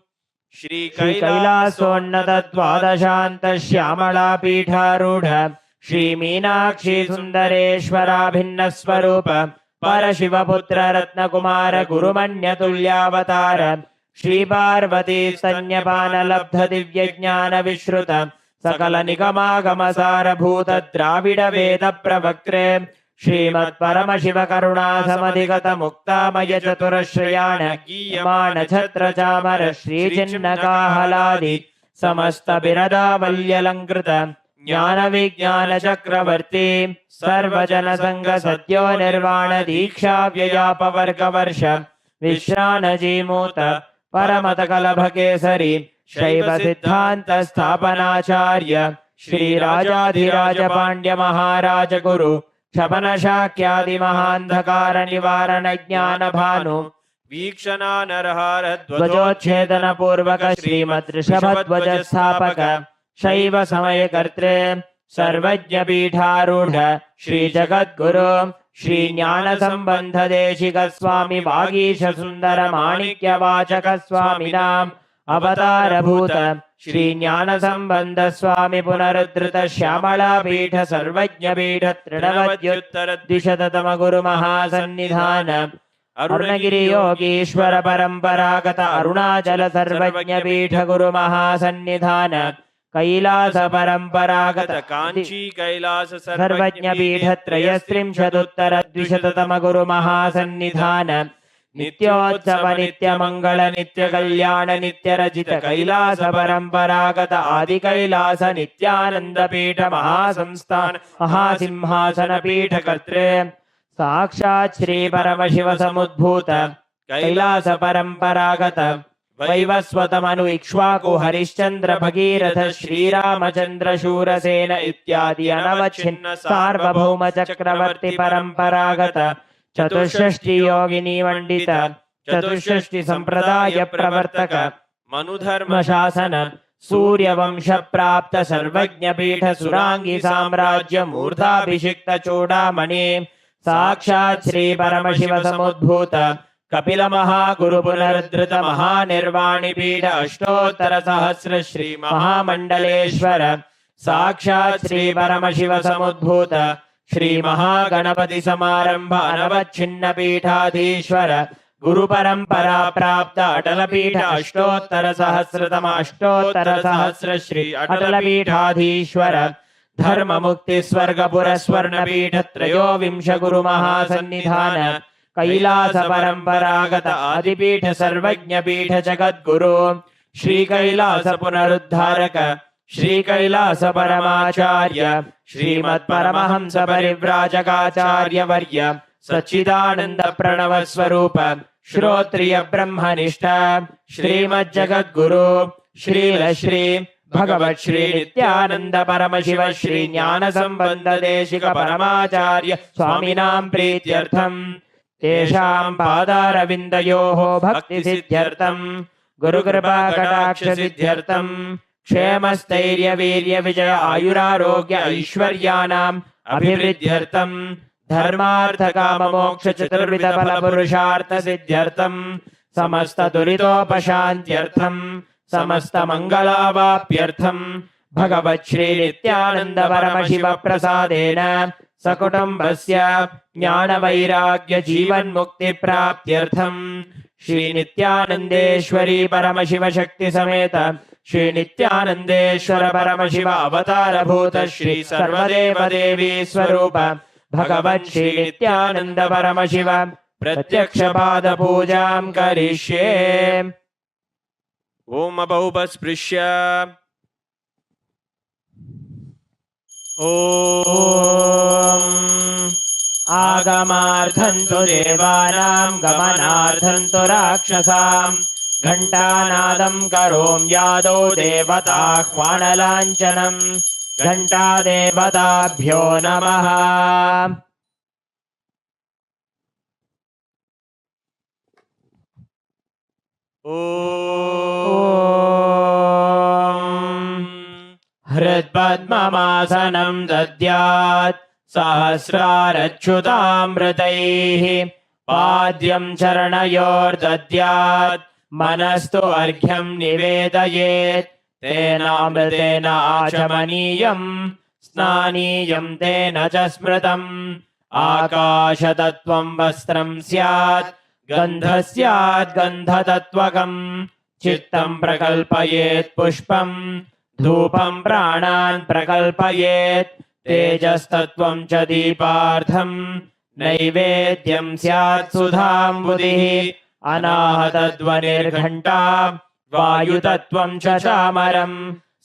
Shri Kailasonnata Dvadashanta Shyamala Pitharudha Shri Meenakshi Sundareshwara Bhinna Swarupa Parashiva Putra Ratna Kumara Gurumanya Tulyavatara Shri Parvati Sanyapana Labdha Divya Jnana Vishruta Sakala Nikama Gamasara Bhuta Dravida Veda Pravaktre Shrimat Paramashiva Karuna Samadhigata Mukta Maya Chaturashrayana Giyamana Chhatra Chamara Shri Chinnaka Haladi Samasta Birada Valyalankrita Jnana Vijnana Chakravarti Sarvajana Sangha Satyo Nirvana Diksha Vyayapa Varga Varsha Vishrana Jimuta Paramata Kalabha Kesari Shaiva Siddhanta Sthapanacharya Shri Rajadhiraja Pandya Maharaja Guru Chapana Shakyadi Mahandhakara Nivarana Jnana Bhanu Vikshana Narahara Dvajochedana Purvaka Shrimat Rishabhadvaja Sthapaka Shaiva Samaya Kartre Sarvajna Pitharudha Shri Jagat Guru Shri Jnana Sambandha Deshika Swami Vagisha Sundara Manikya Vachaka Swami Nam Avatara Bhuta Shri Jnana Sambandha Swami Punarudrita Shyamala Pitha Sarvajna Pitha Trinavadyuttara Dishatatama Guru Mahasannidhana Arunagiri Yogishwara Paramparagata Arunachala Sarvajna Pitha Guru Mahasannidhana Kailash परम्परागत काञ्ची कैलास सर्वज्ञपीठत्रयस्त्रिंशदुत्तरद्विशततम गुरुमहासन्निधान नित्योत्सव नित्यमङ्गल नित्यकल्याण नित्यरजित कैलास परम्परागत आदि कैलास नित्यानंद पीठ महासंस्थान महासिंहासन पीठ कर्त्रे साक्षात् श्री परमशिव समुद्भूत कैलास परम्परागत वैवस्वतमनु इक्ष्वाकु हरिश्चंद्र भगीरथ श्रीरामचंद्र शूरसेन इत्यादि अनवच्छिन्न सार्वभौम चक्रवर्ती परम्परागत चतुष्षष्टि योगिनी मंडित चतुष्षष्टि संप्रदाय प्रवर्तक मनुधर्म शासन सूर्यवंश प्राप्त सर्वज्ञ पीठ सुरांगी साम्राज्य मूर्धाभिषिक्त चूड़ामणि साक्षात् श्री परमशिव समुद्भूत कपिल महागुरु पुनरुद्धृत महानिर्वाणि पीठ अष्टोत्तर सहस्र श्री महामंडलेश्वर साक्षात् श्री परमशिव समुद्भूत श्री महागणपति समारंभ अनवच्छिन्न पीठाधीश्वर गुरु परंपरा प्राप्त अटल पीठ अष्टोत्तर सहस्र श्री अटल पीठाधीश्वर धर्म मुक्ति स्वर्ग पुरस्वर्ण पीठ त्रयोविंश गुरु महासन्निधान कैलास परम्परागत आदिपीठ सर्वज्ञ पीठ जगद्गुरु श्री कैलास पुनरुद्धारक श्री कैलास परमाचार्य श्रीमत् परमहंस परिव्राजकाचार्य वर्य सच्चिदानंद प्रणव स्वरूप श्रोत्रिय ब्रह्मनिष्ठ श्रीमद् जगद्गुरु श्रील श्री भगवत् श्री नित्यानंद परमशिव श्री ज्ञान संबंध देशिक परमाचार्य स्वामिनां प्रीत्यर्थम तेषां पादारविन्दयोः भक्ति सिद्ध्यर्थम गुरुकृपा कटाक्ष सिद्ध्यर्थम क्षेमस्थैर्य वीर्य विजय आयुरारोग्य ऐश्वर्याणाम् अभिवृद्ध्यर्थम धर्मार्थ काम मोक्ष चतुर्विध फल पुरुषार्थ सिद्ध्यर्थम समस्त दुरितोपशान्त्यर्थम समस्त मंगलावाप्यर्थम भगवत् श्री नित्यानंद परमशिव प्रसादेन सकुटुम्बस्य ज्ञान वैराग्य जीवन मुक्ति प्राप्त्यर्थम श्री नित्यानंदेश्वरी परमशिव शक्ति समेत श्री नित्यानंदेश्वर परमशिव अवतार भूत श्री सर्वदेव देवी स्वरूप भगवन् श्री नित्यानंद परमशिव प्रत्यक्ष पाद पूजां करिष्ये। ओम अबौपस्पृश्य ॐ आगमार्थं तु देवानां गमनार्थं तु राक्षसां घण्टानादं करोम्यादौ देवताह्वानलाञ्छनं घण्टादेवताभ्यो नमः। हृत्पद्ममासनं दद्यात् सहस्रारच्युतामृतैः पाद्यं चरणयोर्दद्यात् मनस्तु अर्घ्यं निवेदयेत् तेनामृतेन आचमनीयं स्नानीयं तेन च स्मृतम् आकाशतत्त्वं वस्त्रं स्यात् गन्धः स्यात् गन्धतत्त्वकम् चित्तं प्रकल्पयेत् पुष्पम् धूपं प्राणान् प्रकल्पयेत् तेजस्तत्त्वं च दीपार्थं नैवेद्यं स्यात् सुधाम्बुधिः अनाहतध्वनिर्घण्टा वायुतत्त्वं च चामरं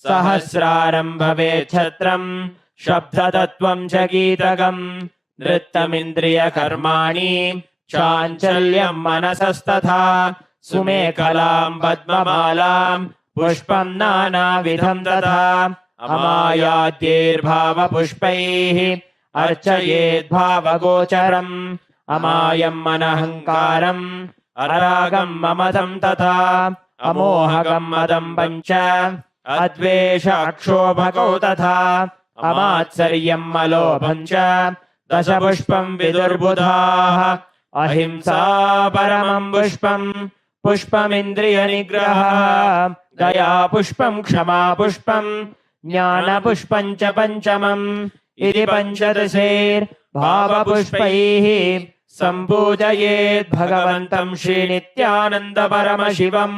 सहस्रारं भवेत् छत्रं शब्दतत्त्वं च गीतकं नृत्यमिन्द्रियकर्माणि चाञ्चल्यं मनसस्तथा सुमेखलां पद्ममालां पुष्पं नानाविधं तथा अमायाद्यैर्भावपुष्पैः अर्चयेद्भावगोचरम् अमायम् अनहङ्कारम् अरागं ममदं तथा अमोहगं मदं पञ्च अद्वेष अक्षोभकौ तथा अमात्सर्यं अलोभं च दशपुष्पं विदुर्बुधाः अहिंसा परमं पुष्पम् पुष्पमिन्द्रियनिग्रहः दया पुष्पं क्षमा पुष्पं ज्ञानपुष्पं च पञ्चमम् इति पञ्चदशैर्भावपुष्पैः सम्पूजयेत् भगवन्तं श्रीनित्यानन्द परमशिवम्।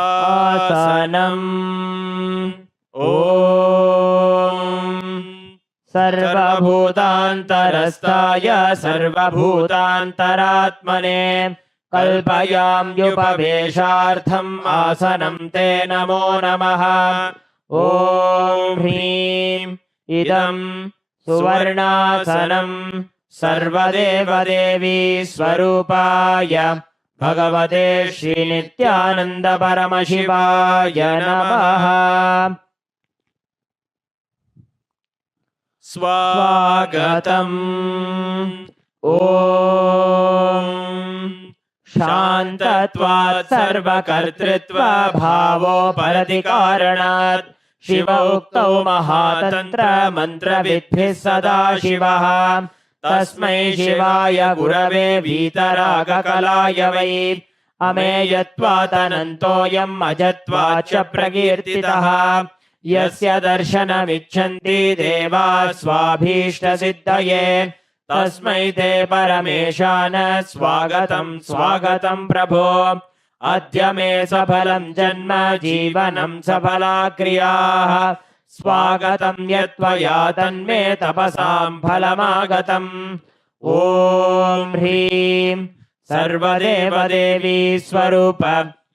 आसनम् ॐ सर्वभूतान्तरस्थाय सर्वभूतान्तरात्मने कल्पयाम्युपवेशार्थम् आसनं ते नमो नमः ॐ ह्रीं इदं सुवर्णासनं सर्वदेवदेवी स्वरूपाय भगवते श्रीनित्यानन्द परमशिवाय नमः स्वागतम् ॐ शान्तत्वात् सर्वकर्तृत्वभावोपरतिकारणात् शिव उक्तौ महातन्त्र मन्त्रविद्भिः सदा शिवः तस्मै शिवाय गुरवे वीतरागकलाय वै अमेयत्वादनन्तोऽयम् अजत्वाच्च प्रकीर्तितः यस्य दर्शनमिच्छन्ति देवाः स्वाभीष्टसिद्धये तस्मै ते परमेशान स्वागतं स्वागतं प्रभो अद्य मे सफलं जन्म जीवनं सफला क्रियाः स्वागतं यत्त्वया तन्मे तपसां फलमागतम् ॐ ह्रीं सर्वदेवदेवी स्वरूप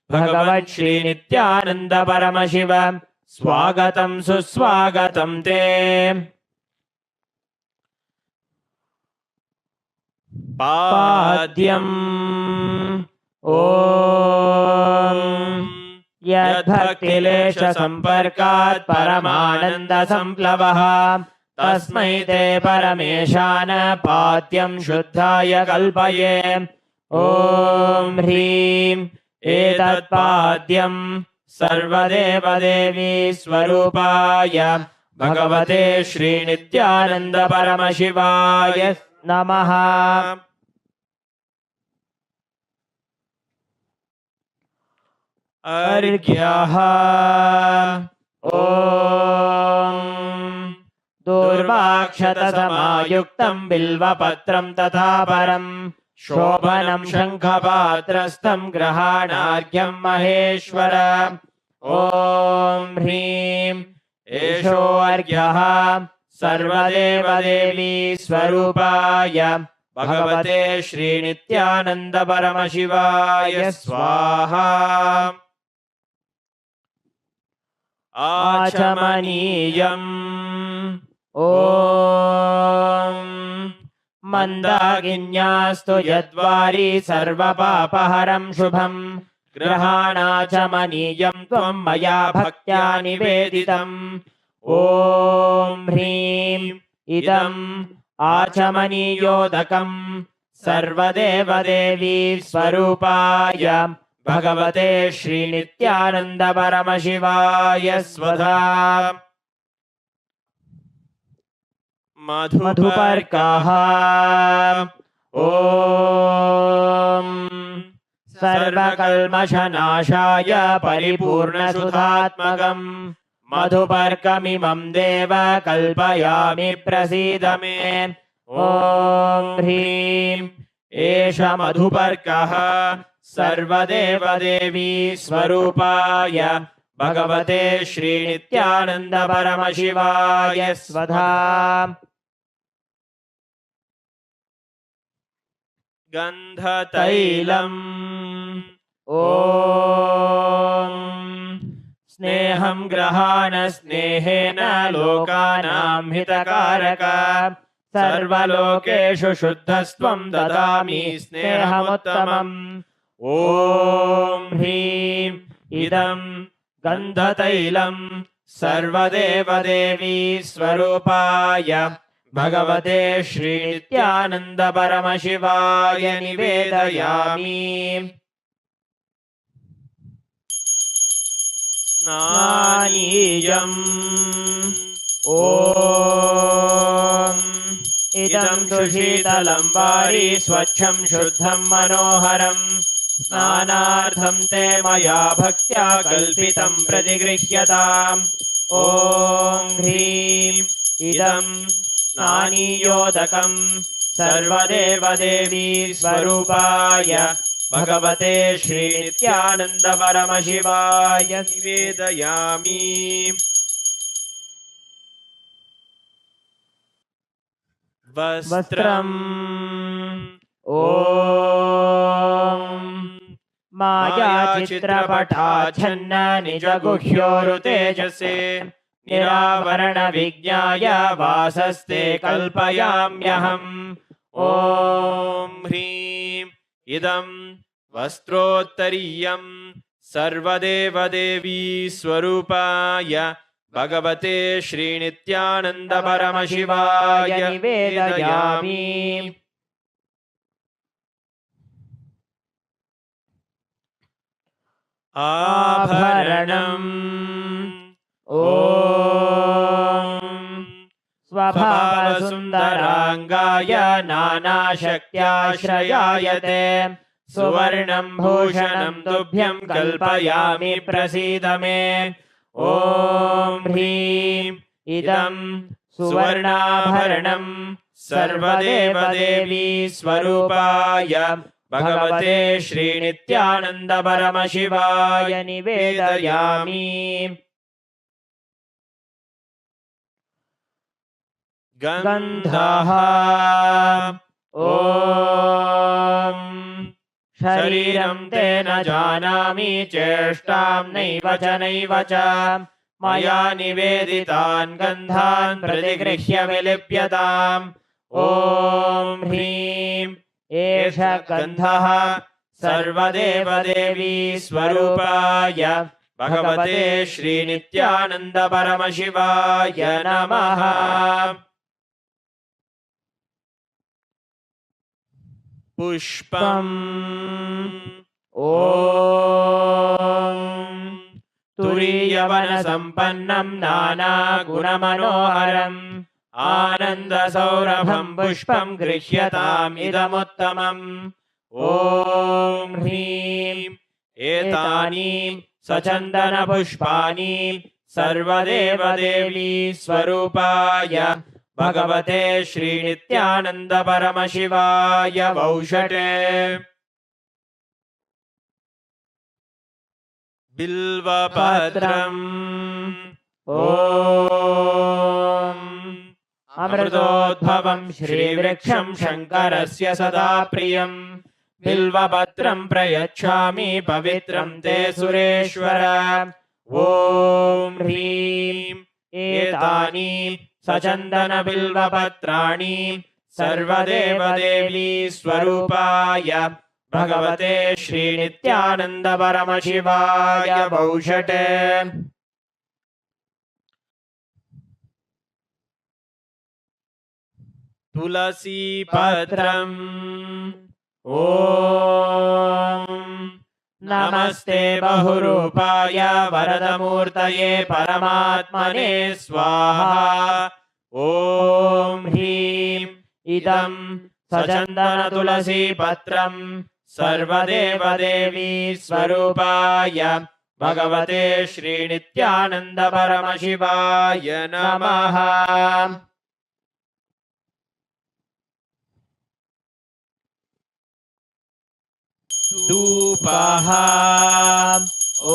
भगवत् श्रीनित्यानन्द परमशिव स्वागतं सुस्वागतं ते पाद्यम् ॐ यद्भक्तिलेशसम्पर्कात् परमानन्दसम्प्लवः तस्मै ते परमेशान पाद्यं शुद्धाय कल्पये ॐ ह्रीं एतत्पाद्यं सर्वदेवदेवी स्वरूपाय भगवते श्रीनित्यानन्द परमशिवाय नमः अर्घ्यः ॐ दूर्वाक्षतसमायुक्तं बिल्वपत्रं तथा परं शोभनं शङ्खपात्रस्थं ग्रहाणार्घ्यं महेश्वर ॐ ह्रीं एषोऽर्घ्यः सर्वदेवदेवी स्वरूपाय भगवते श्रीनित्यानन्द परमशिवाय स्वाहा आचमनीयम् ॐ मन्दाकिन्यास्तु यद्वारी सर्वपापहरं शुभम् ग्रहाणाचमनीयं त्वं मया भक्त्या निवेदितम् ॐ ह्रीं इदम् आचमनीयोदकं सर्वदेवदेवी स्वरूपाय भगवते श्रीनित्यानन्द परमशिवाय स्वधा मधुपर्कः ॐ सर्वकल्मषनाशाय परिपूर्णसुधात्मकम् मधुपर्कमिमं देव कल्पयामि प्रसीद मे ॐ ह्रीं एष मधुपर्कः सर्वदेवदेवी स्वरूपाय भगवते श्रीनित्यानन्द परमशिवाय स्वधा गन्धतैलम् ॐ स्नेहं ग्रहाण स्नेहेन लोकानां हितकारक सर्वलोकेषु शुद्धस्त्वं ददामि स्नेहमुत्तमम् ॐ ह्रीं इदं गन्धतैलं सर्वदेवदेवी स्वरूपाय भगवते श्रीनित्यानन्द परमशिवाय निवेदयामि स्नानीयम् ॐ इदं तु शीतलं वारी स्वच्छं शुद्धं मनोहरं स्नानार्थं ते मया भक्त्या कल्पितं प्रतिगृह्यताम् ॐ ह्रीं इदं स्नानीयोदकं सर्वदेवदेवी स्वरूपाय भगवते श्रीनित्यानन्द परमशिवाय निवेदयामि। वस्त्रम् ॐ मायाचित्रपटाच्छन्न निजगुह्योरुतेजसे निरावरणविज्ञाय वासस्ते कल्पयाम्यहम्। ॐ ह्रीं इदं वस्त्रोत्तरीयं सर्वदेवदेवी स्वरूपाय भगवते श्रीनित्यानन्द परमशिवाय निवेदयामि। आभरणम् ॐ स्वभावसुन्दराङ्गाय नानाशक्त्याश्रयायते सुवर्णं भूषणं तुभ्यं कल्पयामि प्रसीद मे। ॐ ह्रीं इदं सुवर्णाभरणं सर्वदेवदेवी स्वरूपाय भगवते श्रीनित्यानन्द परमशिवाय निवेदयामि। गन्धः ॐ शरीरं ते न जानामि चेष्टां नैव च मया निवेदितान् गन्धान् प्रतिगृह्य विलिप्यताम्। ॐ ह्रीं एष गन्धः सर्वदेवदेवी स्वरूपाय भगवते श्रीनित्यानन्द परमशिवाय नमः। पुष्पम् ॐ तुरीयवनसम्पन्नं नानागुणमनोहरम् आनन्दसौरभं पुष्पं गृह्यताम् इदमुत्तमम्। ॐ ह्रीं एतानि सचन्दनपुष्पाणि सर्वदेवदेवी स्वरूपाय भगवते श्रीनित्यानन्द परमशिवाय वौषटे। बिल्वपत्रम् ॐ अमृतोद्भवं श्रीवृक्षं शङ्करस्य सदा प्रियं बिल्वपत्रं प्रयच्छामि पवित्रं ते सुरेश्वर। ॐ ह्रीं एतानि सचन्दनबिल्वपत्राणि सर्वदेवदेवी स्वरूपाय भगवते श्रीनित्यानन्द परमशिवाय वौषटे। तुलसीपत्रम् ॐ नमस्ते बहुरूपाय वरदमूर्तये परमात्मने स्वाहा। ॐ ह्रीं इदं सचन्दनतुलसीपत्रं सर्वदेवदेवी स्वरूपाय भगवते श्रीनित्यानन्द परमशिवाय नमः। धूपः ॐ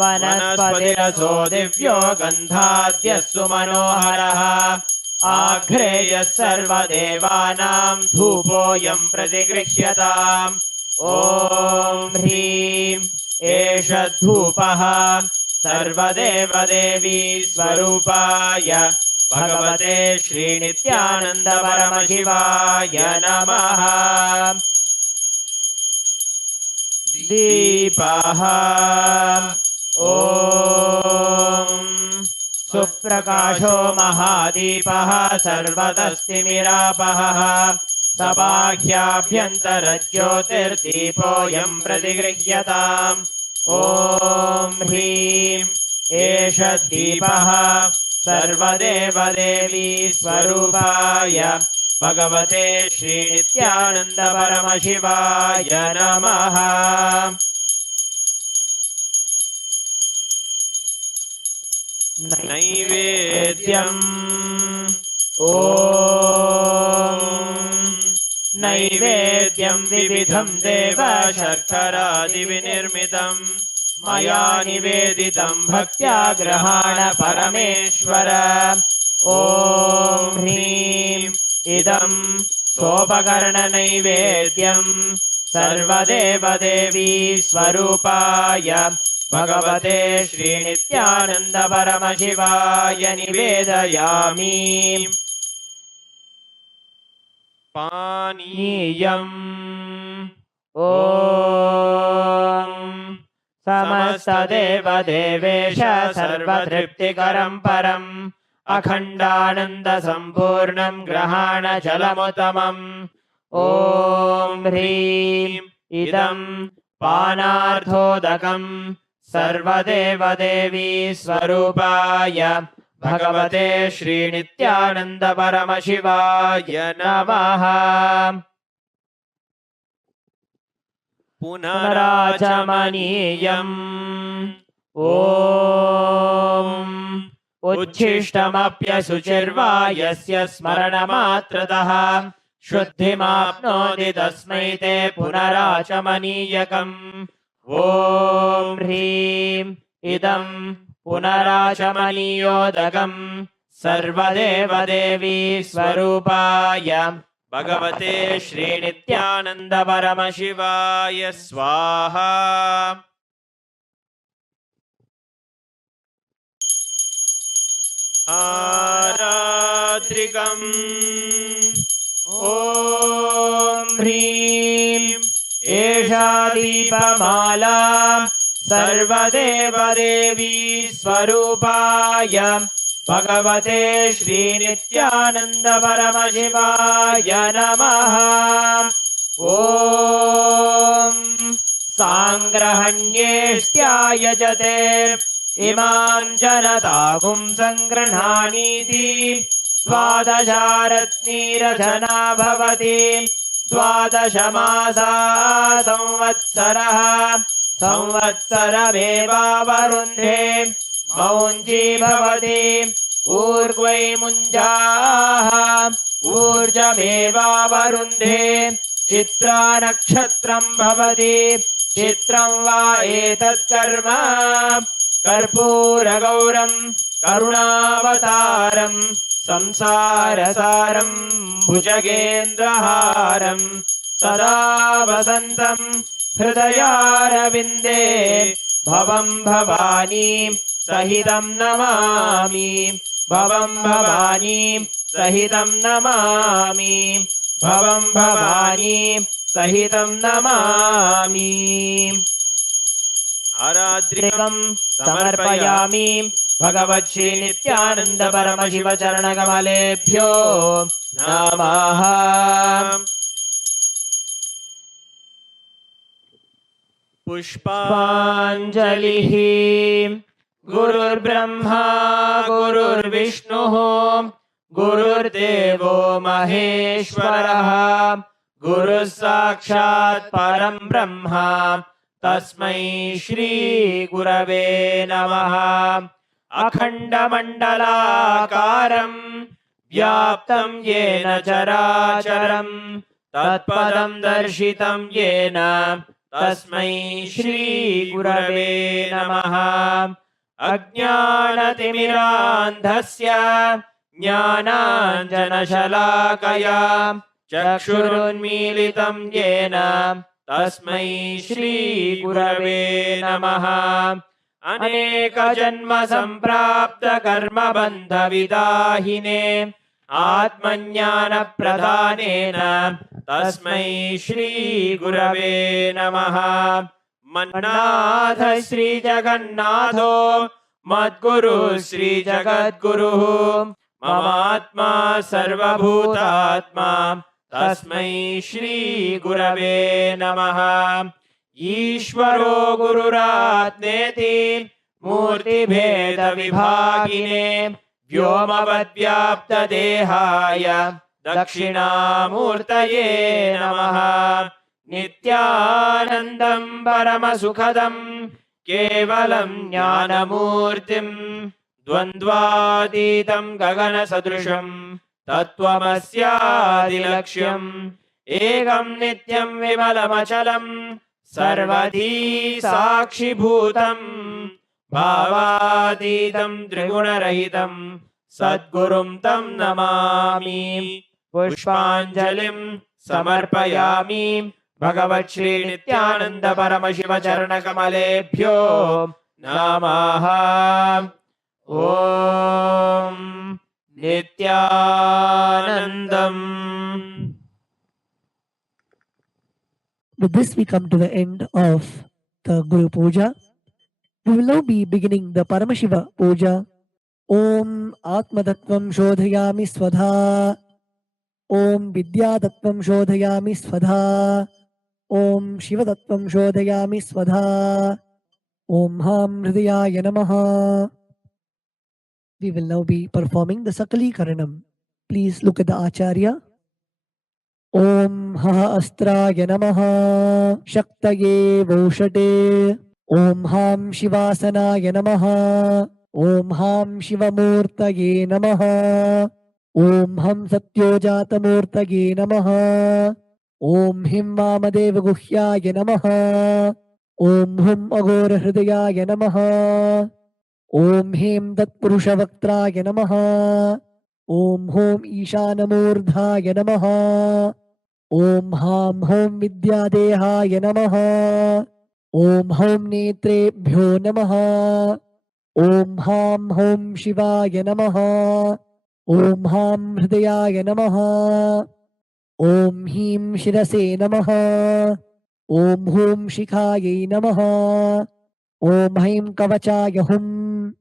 वनस्पतिरसो दिव्यो गन्धाद्यस्सु मनोहरः आघ्रेयः सर्वदेवानां धूपोऽयं प्रतिगृह्यताम्। ॐ ह्रीं एष धूपः सर्वदेवदेवी स्वरूपाय भगवते श्रीनित्यानन्द परमशिवाय नमः। दीपः ॐ सुप्रकाशो महादीपः सर्वतस्तिमिरापहः सबाह्याभ्यन्तरज्योतिर्दीपोऽयं प्रतिगृह्यताम्। ॐ ह्रीं एष दीपः सर्वदेवदेवी स्वरूपाय भगवते श्रीनित्यानन्द परमशिवाय नमः। नैवेद्यम् ॐ नैवेद्यं विविधं देव शर्करादिविनिर्मितम् मया निवेदितं भक्त्या गृहाण परमेश्वर। ॐ ह्रीं इदं सोपकरणनैवेद्यं सर्वदेवदेवी स्वरूपाय भगवते श्रीनित्यानन्द परमशिवाय निवेदयामि। पानीयम् ॐ समस्तदेवदेवेश सर्वतृप्तिकरं परम् अखण्डानन्दसम्पूर्णं ग्रहाण जलमुत्तमम्। ॐ ह्रीं इदं पानार्थोदकं सर्वदेवदेवी स्वरूपाय भगवते श्रीनित्यानन्द परमशिवाय नमः। पुनराचमनीयम् ॐ उच्छिष्टमप्यशुचिर्वा यस्य स्मरणमात्रतः शुद्धिमाप्नोति तस्मै ते पुनराचमनीयकम्। ॐ ह्रीं इदं पुनराचमनीयोदकं सर्वदेवदेवी स्वरूपाय भगवते श्रीनित्यानन्द परमशिवाय स्वाहा। आरात्रिकम् ॐ ह्रीं एषा दीपमाला सर्वदेवदेवी स्वरूपाय भगवते श्रीनित्यानन्द परमशिवाय नमः। ॐ साङ्ग्रहण्येष्ट्यायजते इमां जनतागुं सङ्गृह्णानीति द्वादशारत्नीरचना भवति। द्वादशमासा संवत्सरः संवत्सरमेवावरुन्धे मौञ्जी भवति। ऊर्ध्वै मुञ्जाः ऊर्जमेवावरुन्धे चित्रा नक्षत्रं भवति। चित्रं वा एतत्कर्म कर्पूरगौरं करुणावतारं संसारसारं भुजगेन्द्रहारं सदा वसन्तं हृदयारविन्दे भवं भवानी सहितं नमामि। भवं भवानी सहितं नमामि। भवं भवानी सहितं नमामि। आरात्रिकं समर्पयामि भगवत् श्री नित्यानंद परमशिव चरणकमलेभ्यो नमः। पुष्पाञ्जलिः। गुरुर्ब्रह्मा गुरुर्विष्णुः गुरुर्देवो महेश्वरः गुरुः साक्षात् परं ब्रह्म तस्मै श्री गुरवे नमः। अखण्डमण्डलाकारं व्याप्तं येन चराचरं तत्पदं दर्शितं येन तस्मै श्री गुरवे नमः। अज्ञानतिमिरान्धस्य ज्ञानाञ्जनशलाकया चक्षुरुन्मीलितं येन तस्मै श्री गुरवे नमः। अनेकजन्म सम्प्राप्त कर्मबन्धविदाहिने आत्मज्ञानप्रदानेन तस्मै श्री गुरवे नमः। मन्नाथ श्री जगन्नाथो मद्गुरु श्री जगद्गुरुः ममात्मा सर्वभूतात्मा तस्मै श्री गुरवे नमः। ईश्वरो गुरुरात्मेति मूर्तिभेदविभागिने व्योमवद्व्याप्तदेहाय दक्षिणामूर्तये नमः। नित्यानन्दं परमसुखदं केवलं ज्ञानमूर्तिं द्वन्द्वातीतं गगनसदृशं तत्त्वमस्यादिलक्ष्यम् एकं नित्यं विमलमचलं सर्वधी साक्षिभूतं भावातीतं त्रिगुणरहितं सद्गुरुं तं नमामि पुष्पाञ्जलिं समर्पयामि भगवत् श्री नित्यानंद परमशिव चरणकमलेभ्यो नमः। ॐ नित्यानन्दम्। With this, we come to the end of the Guru Puja. We will now be beginning the Paramashiva Puja. Om Atmatattvam Shodhayami Swadha. Om Vidyatattvam Shodhayami Swadha. Om Shivatattvam Shodhayami Swadha. Om Ham Hridayaya Namaha. We will now be performing the Sakali Karanam. Please look at the Acharya. Om Ha Astraya Namaha Shaktaye Voshate. Om Ham Shivasanaya Namaha. Om Ham Shivamurtaye Namaha. Om Ham Satyojatamurtaye Namaha. Om Him Vamadeva Guhyaya Namaha. Om Hum Agora Hridayaya Namaha. Om Him Tatpurushavaktraya Namaha. Om Hom Ishanamurdhaya Namaha. Om Ham Hom Vidyadehaya Namaha. Om Hom Netrebhyo Namaha. Om Ham Hom Shivaya Namaha. Om Ham Hridayaya Namaha. Om Him Shirase Namaha. Om Hum Shikhaye Namaha. Om Haim Kavachaya Hum.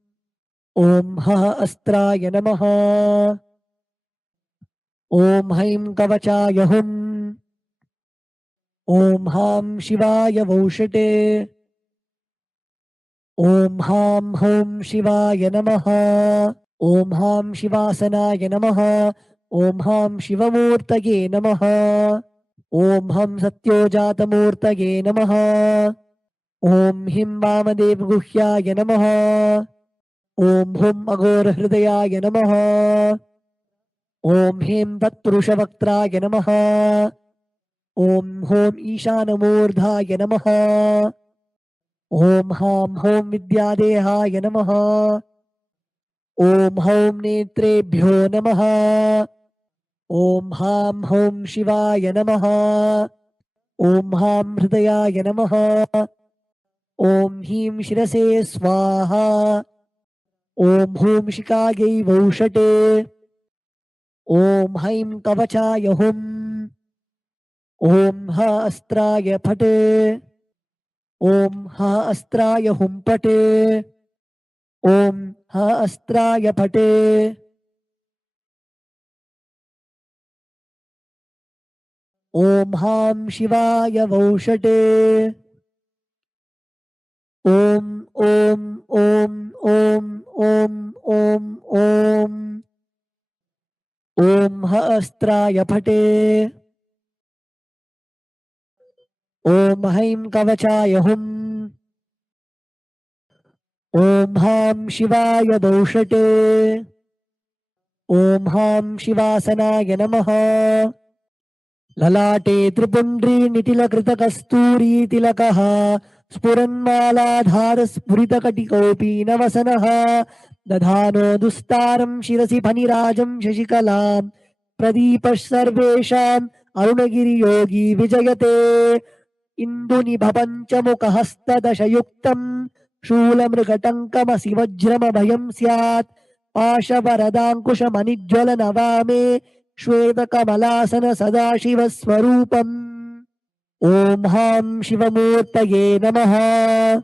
Om Ha Astraya Namaha. Om Haim Kavachaya Hum. Om Ham Shivaya Voshate. Om Ham Hom Shivaya Namaha. Om Ham Shivasanaya Namaha. Om Ham Shivamurtaye Namaha. Om Ham Satyojatamurtaye Namaha. Om Him Vamadeva Guhyaya Namaha. Om Hum Agora Hridayaya Namaha. Om Him Tatpurushavaktraya Namaha. Om Hom Ishanamurdhaya Namaha. Om Ham Hom Vidyadehaya Namaha. Om Hom Netrebhyo Namaha. Om Ham Hom Shivaya Namaha. Om Ham Hridayaya Namaha. Om Him Shirase Swaha. Om Hum Shikaye Voshate. Om Haim Kavachaya Hum. Om Ha Astraya Phate. Om Ha Astraya Hum Pate. Om Ha Astraya Phate. Om Ham Shivaya Voshate. Om Om Om Om Om Om Om. Om Ha Astraya Phate. Om Haim Kavachaya Hum. Om Ham Shivaya Doshate. Om Ham Shivasanaya Namaha. Lalate Tripundri Nitila Krita Kasturi Tilakaha. Spuranmaladhara Spuritakattikopi Navasanaha. Dadhano Dustaram Shirasi Panirajam Shashikalam. Pradipash Sarvesham Arunagiri Yogi Vijayate. Induni Bhapanchamukha Hastadashayuktam. Shulamrgatankamasi Vajrama Bhayam Syat. Pashavaradankusha Manijwala Navame. Shweta-kamalasana Sadashiva Swarupam. Om Ham Shivamurtaye Namaha.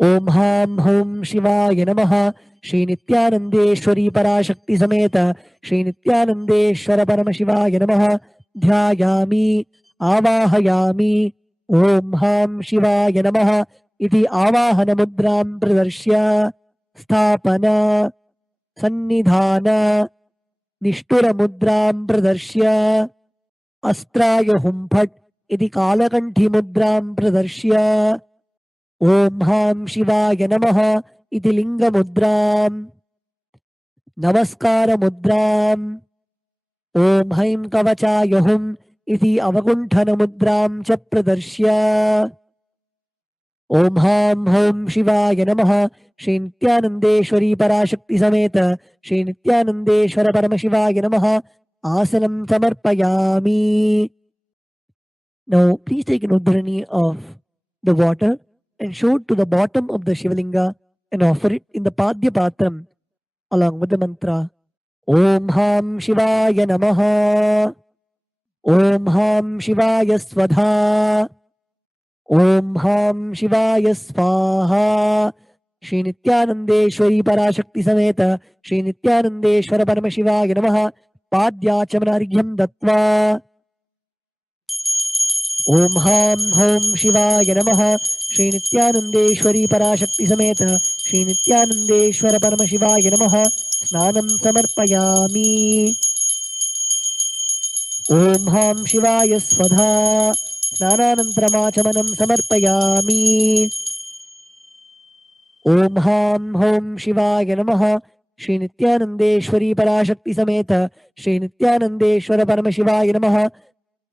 Om Ham Hum Shivaya Namaha. Shri Nithyanandeshwari Parashakti Sameta Shri Nithyanandeshwara Paramashivaya Namaha. Dhyayami Avahayami. Om Ham Shivaya Namaha. Iti Avahana Mudram Pradarshya. Sthapana Sannidhana Nishtura Mudram Pradarshya. Astraya Humphat Iti Kalakanthi Mudram Pradarshya. Om Ham Shivaya Namaha Iti Linga Mudram. Namaskara Mudram. Om Haim Kavachaya Hum इति अवगुण्ठनमुद्रां च प्रदर्श्य ॐ हां हौं शिवाय नमः श्री नित्यानन्देश्वरी पराशक्ति समेत श्री नित्यानन्देश्वर परमशिवाय नमः आसनं समर्पयामि. Now please take an udhrani of the water and show it to the bottom of the Shivalinga and offer it in the Padya Patram along with the mantra Om Ham Shivaya Namaha, Om Ham Shivaya Svadha, Om Ham Shivaya Svaha. Shri Nithyanandeshwari Parashakti Sameta Shri Nithyanandeshwara Paramashivaya Namaha Padyachamaryam Dattva Om Ham Hom Shivaya Namaha Shri Nithyanandeshwari Parashakti Sameta Shri Nithyanandeshwara Paramashivaya Namaha Snanam Samarpayami. Om Ham Shivaya Svadha Snananantramachamanan Samarpayami. Om Ham Hom Shivaya Namaha Shri Nithyanandeshwari Parashakti Sameta Shri Nithyanandeshwara Paramashivaya Namaha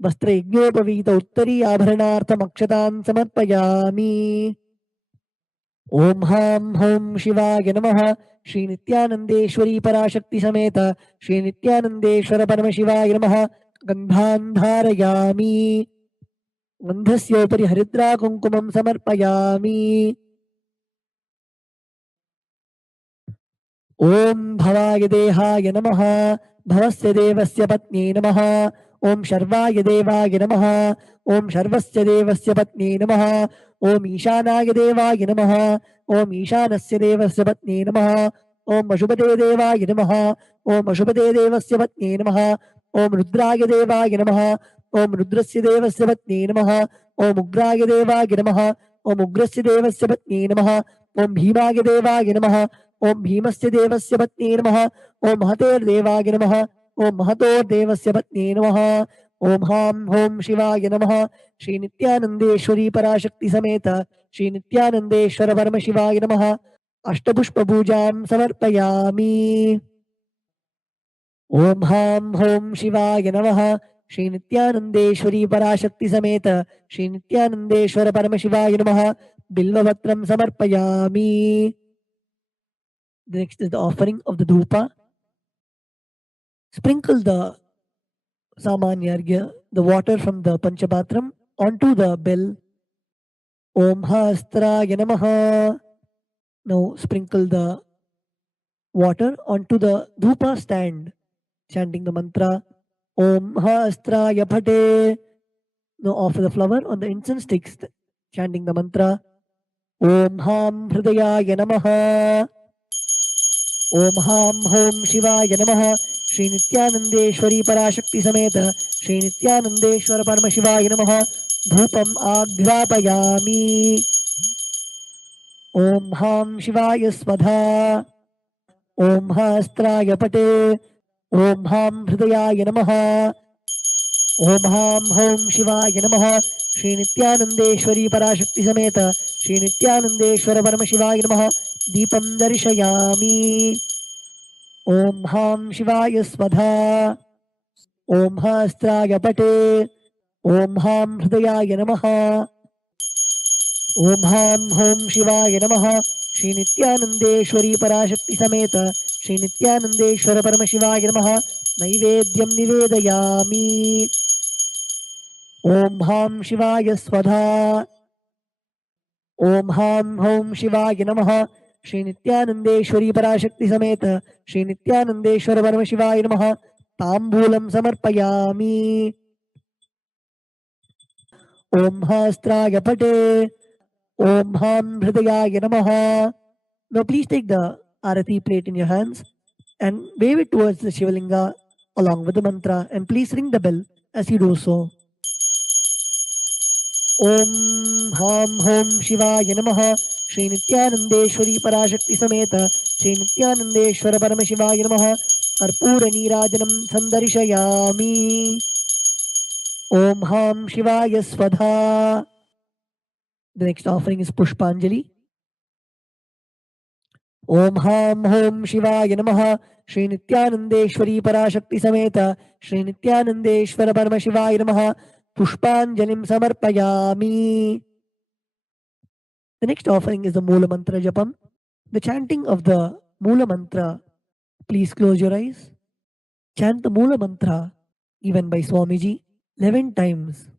वस्त्रयज्ञोपवीत उत्तरी आभरणार्थमक्षतां समर्पयामि. ॐ हां हौं शिवाय नमः श्री नित्यानन्देश्वरी पराशक्ति समेत श्री नित्यानन्देश्वर परमशिवाय नमः. गन्धान् धारयामि. गन्धस्योपरि हरिद्रा कुङ्कुमं समर्पयामि. ॐ भवाय देहाय नमः भवस्य देवस्य पत्न्यै नमः. ॐ शर्वाय देवाय नमः. ॐ शर्वस्य देवस्य पत्न्यै नमः. ॐ ईशानाय देवाय नमः. ॐ ईशानस्य देवस्य पत्न्यै नमः. ॐ अशुभदे देवाय नमः. ॐ अशुभदे देवस्य पत्न्यै नमः. ॐ रुद्राय देवाय नमः. ॐ रुद्रस्य देवस्य पत्न्यै नमः. ॐ उग्राय देवाय नमः. ॐ उग्रस्य देवस्य पत्न्यै नमः. ॐ भीमाय देवाय नमः. ॐ भीमस्य देवस्य पत्न्यै नमः. ॐ महतेर्देवाय नमः. ॐ महतोर्देवस्य पत्न्यै नमः. ॐ हां हौं शिवाय नमः श्री नित्यानन्देश्वरी पराशक्ति समेत श्री नित्यानन्देश्वर परमशिवाय नमः. अष्टपुष्पपूजां समर्पयामि. ॐ हां हौं शिवाय नमः श्री नित्यानन्देश्वरी पराशक्ति समेत श्री नित्यानन्देश्वर परमशिवाय नमः. बिल्वपत्रं समर्पयामि. Next is the offering of the dhupa. Sprinkle the samanyargya, the water from the panchapatram, onto the bell. Om Hastraya Namaha. Now sprinkle the water onto the dhupa stand, chanting the mantra Om Hastraya Phate. Now offer the flower on the incense sticks, chanting the mantra Om Ham Hridayaya Namaha. Om Ham Hom Shivaya Namaha Shri Nithyanandeshwari Parashakti Sameta Shri Nithyanandeshwara Paramashivaya Namaha. Dhupam Aghrapayami. Om Ham Shivaya Svadha. Om Hastraya Pate. Om Ham Hridayaya Namaha. Om Ham Hom Shivaya Namaha Shri Nithyanandeshwari Parashakti Sameta Shri Nithyanandeshwara Paramashivaya Namaha. Deepam Darshayami. Om Ham Shivaya Svadha. Om Hastraya Pate. Om Ham Hridayaya Namaha. Om Ham Hom Shivaya Namaha Shri Nithyanandeshwari Parashakti Sameta Shri Nithyanandeshwara Paramashivaya Namaha. Naivedyam Nivedayami. Om Ham Shivaya Svadha. Om Ham Hom Shivaya Namaha Shri Nithyanandeshwari Parashakti Sameta Shri Nithyanandeshwara Paramashivaya Namaha. Tambulam Samarpayami. Om Hastraya Pate. Om Ham Hridayaya Namaha. Now please take the arati plate in your hands and wave it towards the Shivalinga along with the mantra, and please ring the bell as you do so. Om Ham Hom Shivaya Namaha Shri Nithyanandeshwari Parashakti Sameta Shri Nithyanandeshwara Paramashivaya Namaha. Karpura Nirajanam Sandarishayami. Om Ham Shivaya Svadha. The next offering is Pushpanjali. ॐ हां home शिवाय नमः श्री नित्यानन्देश्वरी पराशक्ति समेत श्री नित्यानन्देश्वर परमशिवाय नमः पुष्पाञ्जलिं समर्पयामि. The next offering is the Mula Mantra Japam. The chanting of the Mula Mantra. Please close your eyes. Chant the Mula Mantra given by Swamiji 11 times.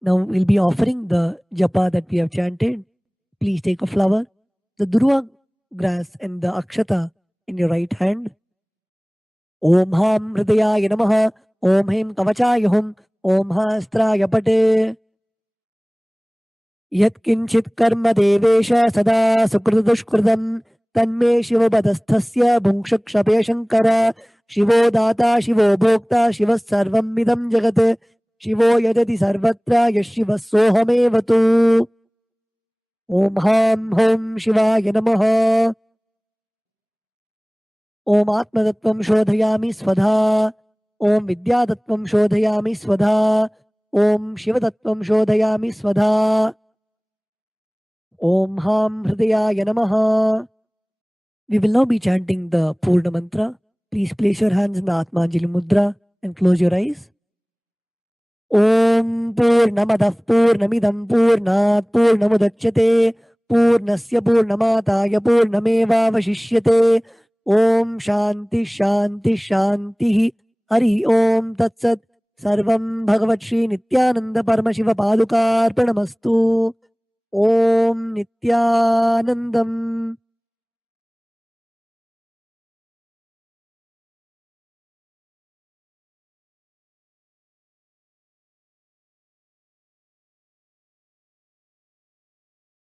Now we'll be offering the japa that we have chanted. Please take a flower, the durva grass and the akshata in your right hand. Om Ham Hridayaya Namaha, Om Hem Kavachaya Hum, Om Hastraya Pate. यत्किञ्चित् कर्म देवेश सदा सुकृतदुष्कृतं तन्मे शिवपदस्थस्य भुङ्क्षक्षपे शङ्कर शिवो दाता शिवो भोक्ता शिवः सर्वमिदं जगत् शिवो यजति सर्वत्र यः शिवः सोऽहमेव तु. ॐ हां हों शिवाय नमः. ॐ आत्मतत्त्वं शोधयामि स्वधा. ॐ विद्यातत्त्वं शोधयामि स्वधा. ॐ शिवतत्त्वं शोधयामि स्वधा. Om Ham Hridayaya Namaha. We will now be chanting the Purna Mantra. Please place your hands in the Atmanjali Mudra and close your eyes. Om Purnamadah Purnamidam Purnat Purnamudachyate Purnasya Purnamataya Purnamevavashishyate. Om Shanti Shanti Shanti. Hari Om Tat Sat. Sarvam Bhagavat Shri Nithyananda Paramashiva Padukarpanamastu. Om Nithyanandam